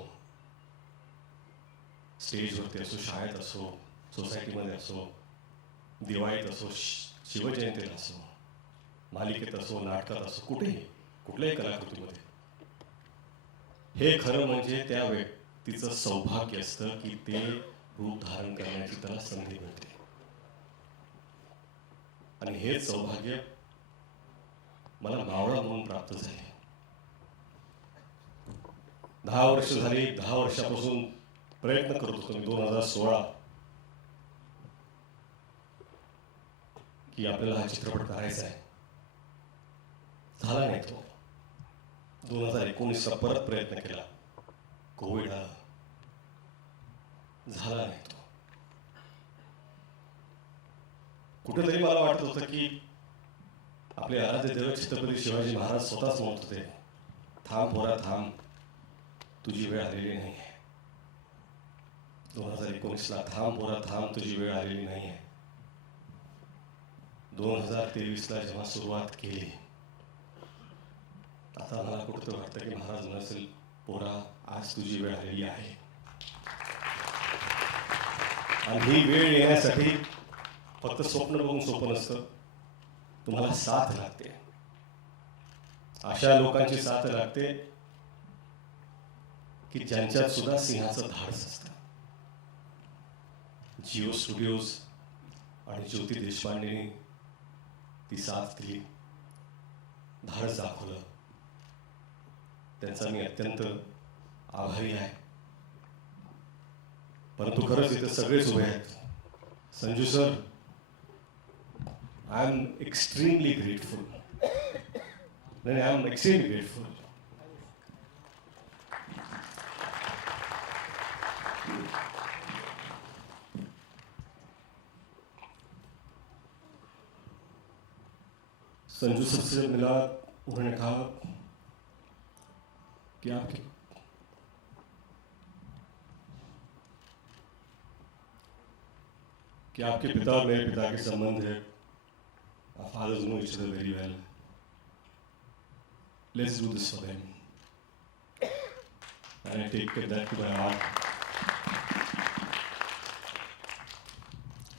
स्टेजवरती असो, शाळेत असो, सोसायटीमध्ये असो, दिवाळीत असो, शिवजयंतीला असो, मालिकेत असो, नाटकात असो, कुठेही कुठल्याही कलाकृतीमध्ये, हे खरं म्हणजे त्या व्यक्तीचं सौभाग्य असतं की ते रूप धारण करण्याची त्याला संधी मिळते. आणि हेच सौभाग्य मला मावळा म्हणून प्राप्त झाले. 10 वर्ष झाली, 10 वर्षापासून प्रयत्न करत होतो मी 2016 की आपल्याला हा चित्रपट करायचा आहे. झाला नाही तो. 2019ला परत प्रयत्न केला, कोविड आला, झाला नाही तो. कुठेतरी मला वाटत होतं की आपले आराध्य दैवत छत्रपती शिवाजी महाराज स्वतःच म्हणत होते, थांब पोरा थांब, तुझी वेळ आलेली नाही आहे. 2019ला थांब पोरा थांब, तुझी वेळ आलेली नाही आहे. 2023ला जेव्हा सुरुवात केली, आता मला कुठं वाटतं की महाराज नसेल, पोरा आज तुझी वेळ आलेली आहे. आणि ही वेळ येण्यासाठी फक्त स्वप्न बघून सोपं नसतं, तुम्हाला साथ लागते. अशा लोकांची साथ लागते की ज्यांच्यात सुद्धा सिंहाचं धाडस असतं. जिओ स्टुडिओज आणि ज्योती देशपांडेंनी ती साथ दिली, धाडस दाखवलं. त्यांचा मी अत्यंत आभारी आहे. परंतु खरंच इथे सगळेच उभे आहेत. Sanju sir, I am extremely grateful. नाही, I am extremely grateful. Sanju sir से मिला, उन्होंने कहा कि आपके पिता और मेरे पिता के संबंध है. Our fathers know each other very well. Let's do this for them. And I take that to my heart.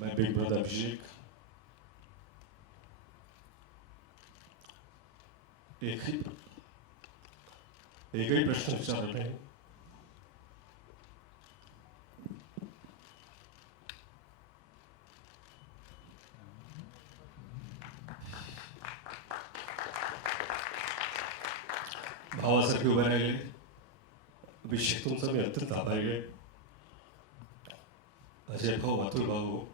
My big brother Abhishek. एकही प्रश्न विचारत नाही. भावासारखे उभे राहिले. अभिषेक, तुमचा मी अत्यंत आभारी आहे. अजय भाऊ, अतुल भाऊ,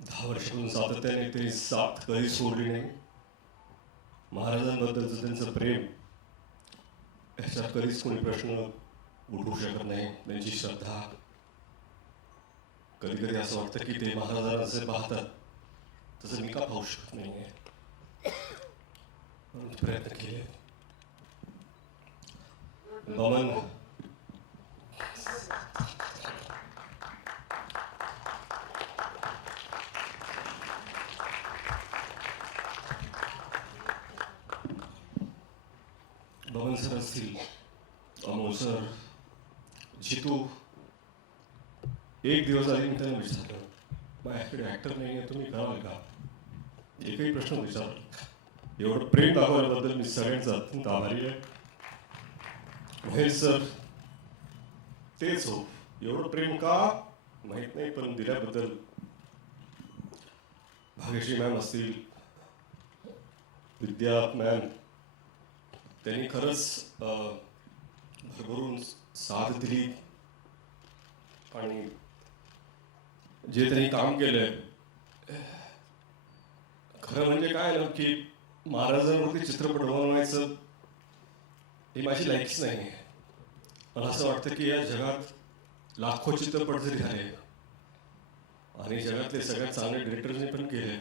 10 वर्षापासून सातत्याने ते साथ कधी सोडली नाही. महाराजांबद्दलचं त्यांचं प्रेम, याच्यात कधीच कोणी प्रश्न उठवू शकत नाही. त्यांची श्रद्धा, कधी कधी असं वाटतं की ते महाराजांना जसे पाहतात तसं मी का पाहू शकत नाही आहे. प्रयत्न केले. बमन, बमन सर असतील, अमोल सर, जितू. एक दिवस आधी मी त्यांना विचारलं, माझ्याकडे ॲक्टर नाही आहे, तुम्ही कराल का? एकही प्रश्न विचारला. एवढं प्रेम दाखवल्याबद्दल मी सगळ्यांचा अत्यंत आभारी आहे. महेश सर, तेच हो, एवढं प्रेम का माहीत नाही, पण दिल्याबद्दल. भाग्यश्री मॅम असतील, विद्या मॅम, त्यांनी खरंच भरभरून साथ दिली. आणि जे त्यांनी काम केलंय, खरं म्हणजे काय ना की महाराजांवरती चित्रपट बनवायचं ही माझी लायकीच नाही आहे. मला असं वाटतं की या जगात लाखो चित्रपट जरी झाले आणि जगातले सगळ्यात चांगले डिरेक्टर्सने पण केले,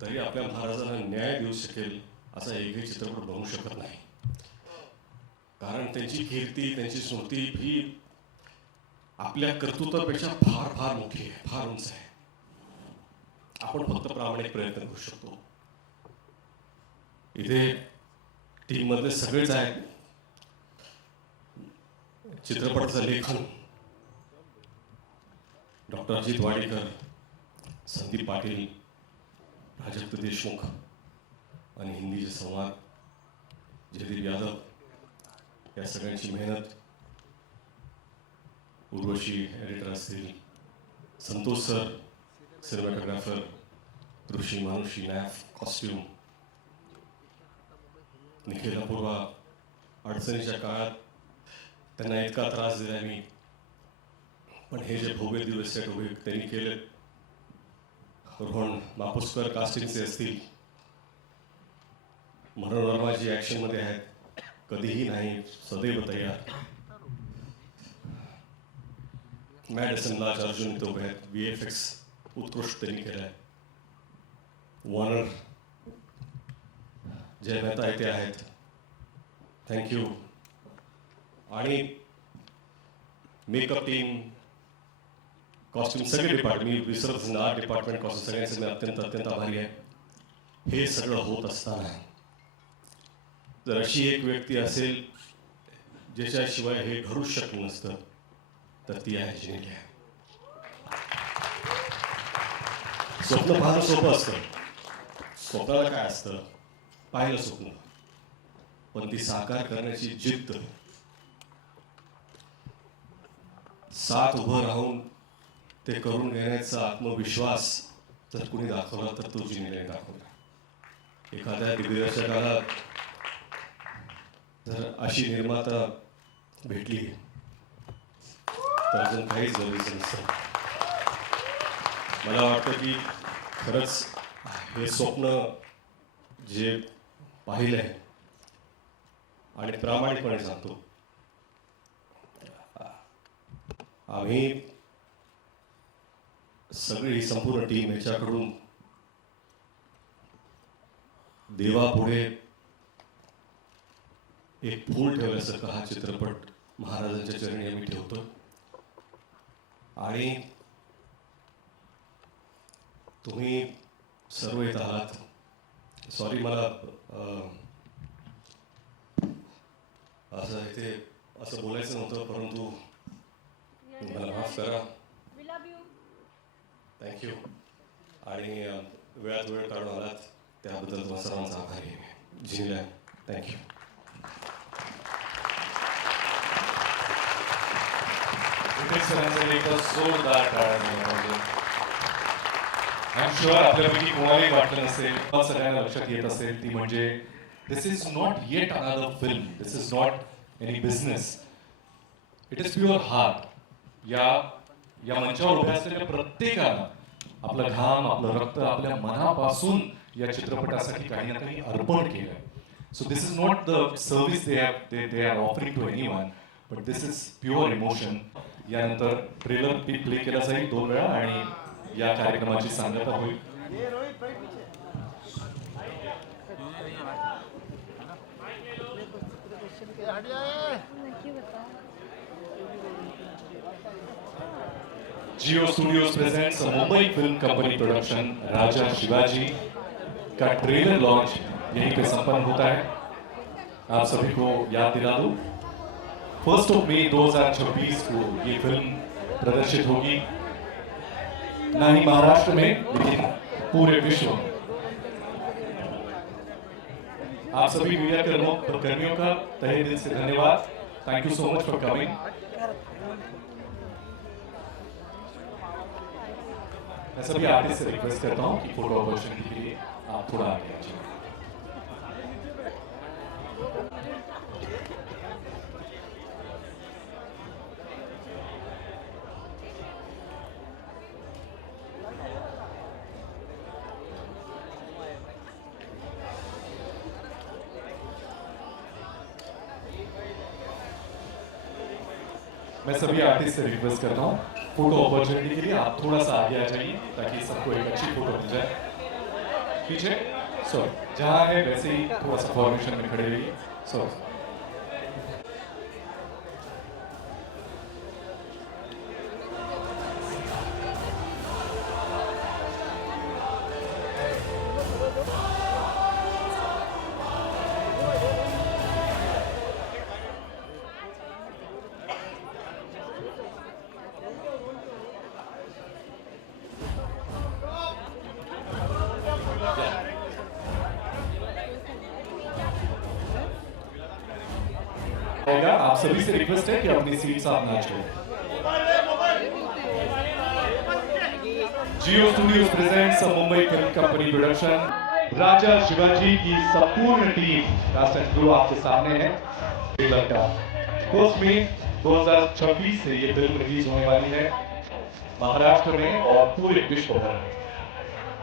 तरी आपल्या महाराजांना न्याय देऊ शकेल असा एकही चित्रपट बनवू शकत नाही. कारण त्यांची कीर्ती, त्यांची स्मृती ही आपल्या कर्तृत्वापेक्षा फार फार मोठी आहे, फार उंच आहे. आपण फक्त प्रामाणिक प्रयत्न करू शकतो. इथे टीममधले सगळेच आहेत. चित्रपटाचं लेखन डॉक्टर अजित वाडेकर, संदीप पाटील, प्राजक्त देशमुख आणि हिंदीचे संवाद जयदीप यादव, या सगळ्यांची मेहनत. उर्वशी एडिटर असतील, संतोष सर सिनेमॅटोग्राफर, ऋषी मानुषी नॅफ कॉस्ट्यूम, निखिल अपूर्वा अडचणीच्या काळात त्यांना इतका त्रास दिला मी, पण हे जे भव्य दिवस सेट उभे त्यांनी केले. रोहन मापुसकर कास्टिंगचे असतील, मनोहर वर्मा जी ॲक्शनमध्ये आहेत, कधीही नाही सदैव तयार. मॅडिसन लाज अर्जुन इथे उभे आहेत, VFX उत्कृष्ट त्यांनी केलं आहे. वॉर्नर जय मेहता इथे आहेत, थँक्यू. आणि मेकअप टीम, कॉस्ट्यूम, सगळे डिपार्टमेंट, मी विसरत ना, आर्ट डिपार्टमेंट, कॉस्ट्यूम, सगळ्यांचे मी अत्यंत आभारी आहे. हे सगळं होत असताना जर अशी एक व्यक्ती असेल ज्याच्याशिवाय हे घडू शकलं नसतं, तर ती आहे जिनेलिया. स्वप्न पाहणं सोपं असतं. स्वप्नाला काय असतं, पाहिलं स्वप्न, पण ती साकार करण्याची जिद्द, साथ उभं राहून ते करून घेण्याचा आत्मविश्वास जर कुणी दाखवला तर तो जिनेलियाने दाखवला. एखाद्या दिग्दर्शकाला जर अशी निर्माता भेटली तर अजून काहीच गरजेचं नसतं. मला वाटतं की खरंच हे स्वप्न जे पाहिलं आहे आणि प्रामाणिकपणे सांगतो, आम्ही सगळी ही संपूर्ण टीम याच्याकडून देवापुढे एक फूल ठेवल्यासारखं हा चित्रपट महाराजांच्या चरणी आम्ही ठेवतो. आणि तुम्ही सर्व येत आहात. सॉरी, मला असं इथे असं बोलायचं नव्हतं, परंतु मला माफ करा. थँक्यू. आणि वेळात वेळ काढून आलात त्याबद्दल तुम्हाला सर्वांचा आभारी आहे. जिनेलिया, थँक्यू. जोरदार आय एम शुअर आपल्यापैकी कोणालाही वाटलं नसेल, सगळ्यांना लक्षात येत असेल, ती म्हणजे this is not yet another film, this is not any business, it is pure heart. या मंचावर उभ्या असलेल्या प्रत्येकानं आपलं घाम, आपलं रक्त, आपल्या मनापासून या चित्रपटासाठी काही ना काही अर्पण केलं. So this is not the service they are offering to anyone, but this is pure emotion. यानंतर ट्रेलर प्ले केला जाईल 2 वेळा आणि या कार्यक्रमाची सांगता होईल. Jio studios presents Mumbai film company production Raja Shivaji का ट्रेलर लॉन्च यहीं पे संपन्न होता है. आप सभी को याद दिला दूं, 1 मई 2026 को ये फिल्म प्रदर्शित होगी, न ही महाराष्ट्र में लेकिन पूरे विश्व में. आप सभी मीडिया कर्मियों का तहे दिल से धन्यवाद. Thank you so much for coming. मैं सभी आर्टिस्ट से रिक्वेस्ट करता हूं कि फोटो अपॉर्चुनिटी के लिए आप थोड़ा आगे आ जाइए. मैं सभी आर्टिस्ट से रिक्वेस्ट करता हूँ फोटो अपॉर्चुनिटी के लिए आप थोड़ा सा आगे आ जाइए ताकि सबको एक अच्छी फोटो मिल जाए. पीछे सॉरी, जहाँ है वैसे ही थोड़ा सा फॉर्मेशन में खड़े रहिए. सॉरी. आएगा। आप सभी से रिक्वेस्ट है कि अपनी सीट साफ ना छोड़ें। Jio studios presents Mumbai film company production Raja Shivaji की संपूर्ण टीम कास्ट एंड क्रू आपके सामने है। पोस्ट में 2026 से ये फिल्म रिलीज होने वाली है महाराष्ट्र में और पूरे विश्व भर में।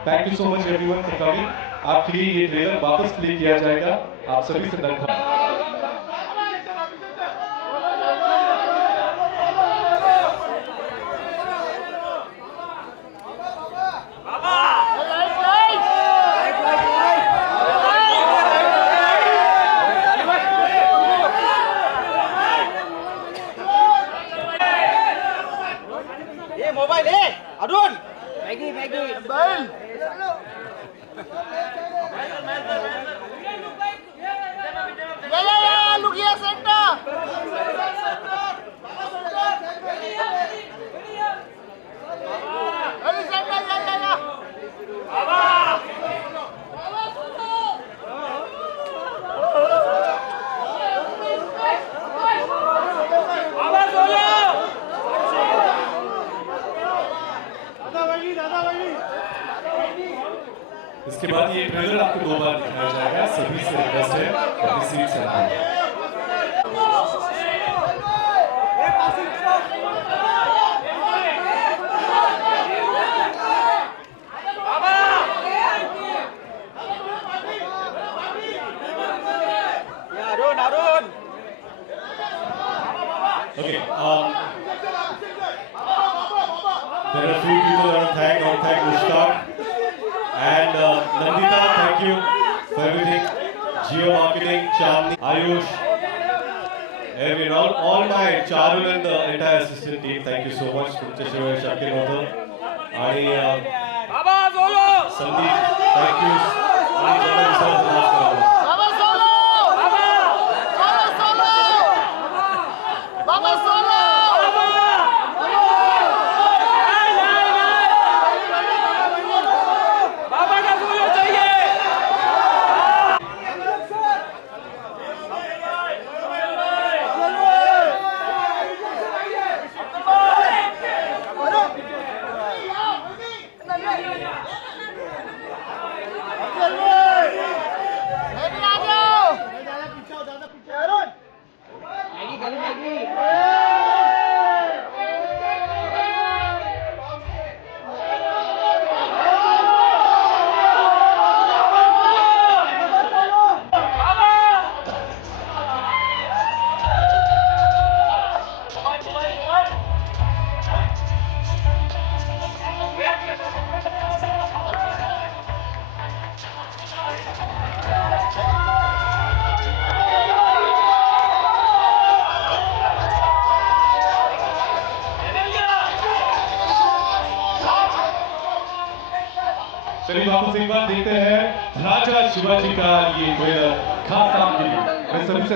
Thank you so much everyone for coming. आपके लिए ये ट्रेलर वापस प्ले किया जाएगा। आप सभी से दरख्वास्त। मोबाइल है अरुण मैगी मैगी मोबाइल लुकिया इसके बाद ये ट्रेलर आपको 2 बार दिखाया जाएगा। सभी से रिक्वेस्ट है अपनी सीट से आइए। Arun Arun Okay. There are a few people I want to thank. I want to thank Mushtaq and Nandita. Thank you for everything. Geo Marketing, Chandni, Ayush, everyone, all my Charul and the entire assistant team. Thank you so much. तुमचे शिवाय शक्य नव्हतं. आणि Sandeep, thank you. आणि ज्यांना विसरत माफ करा. चलिए वापस एक बार देखते हैं राजा शिवाजी का ये ट्रेलर खास आपके लिए। मैं सभी से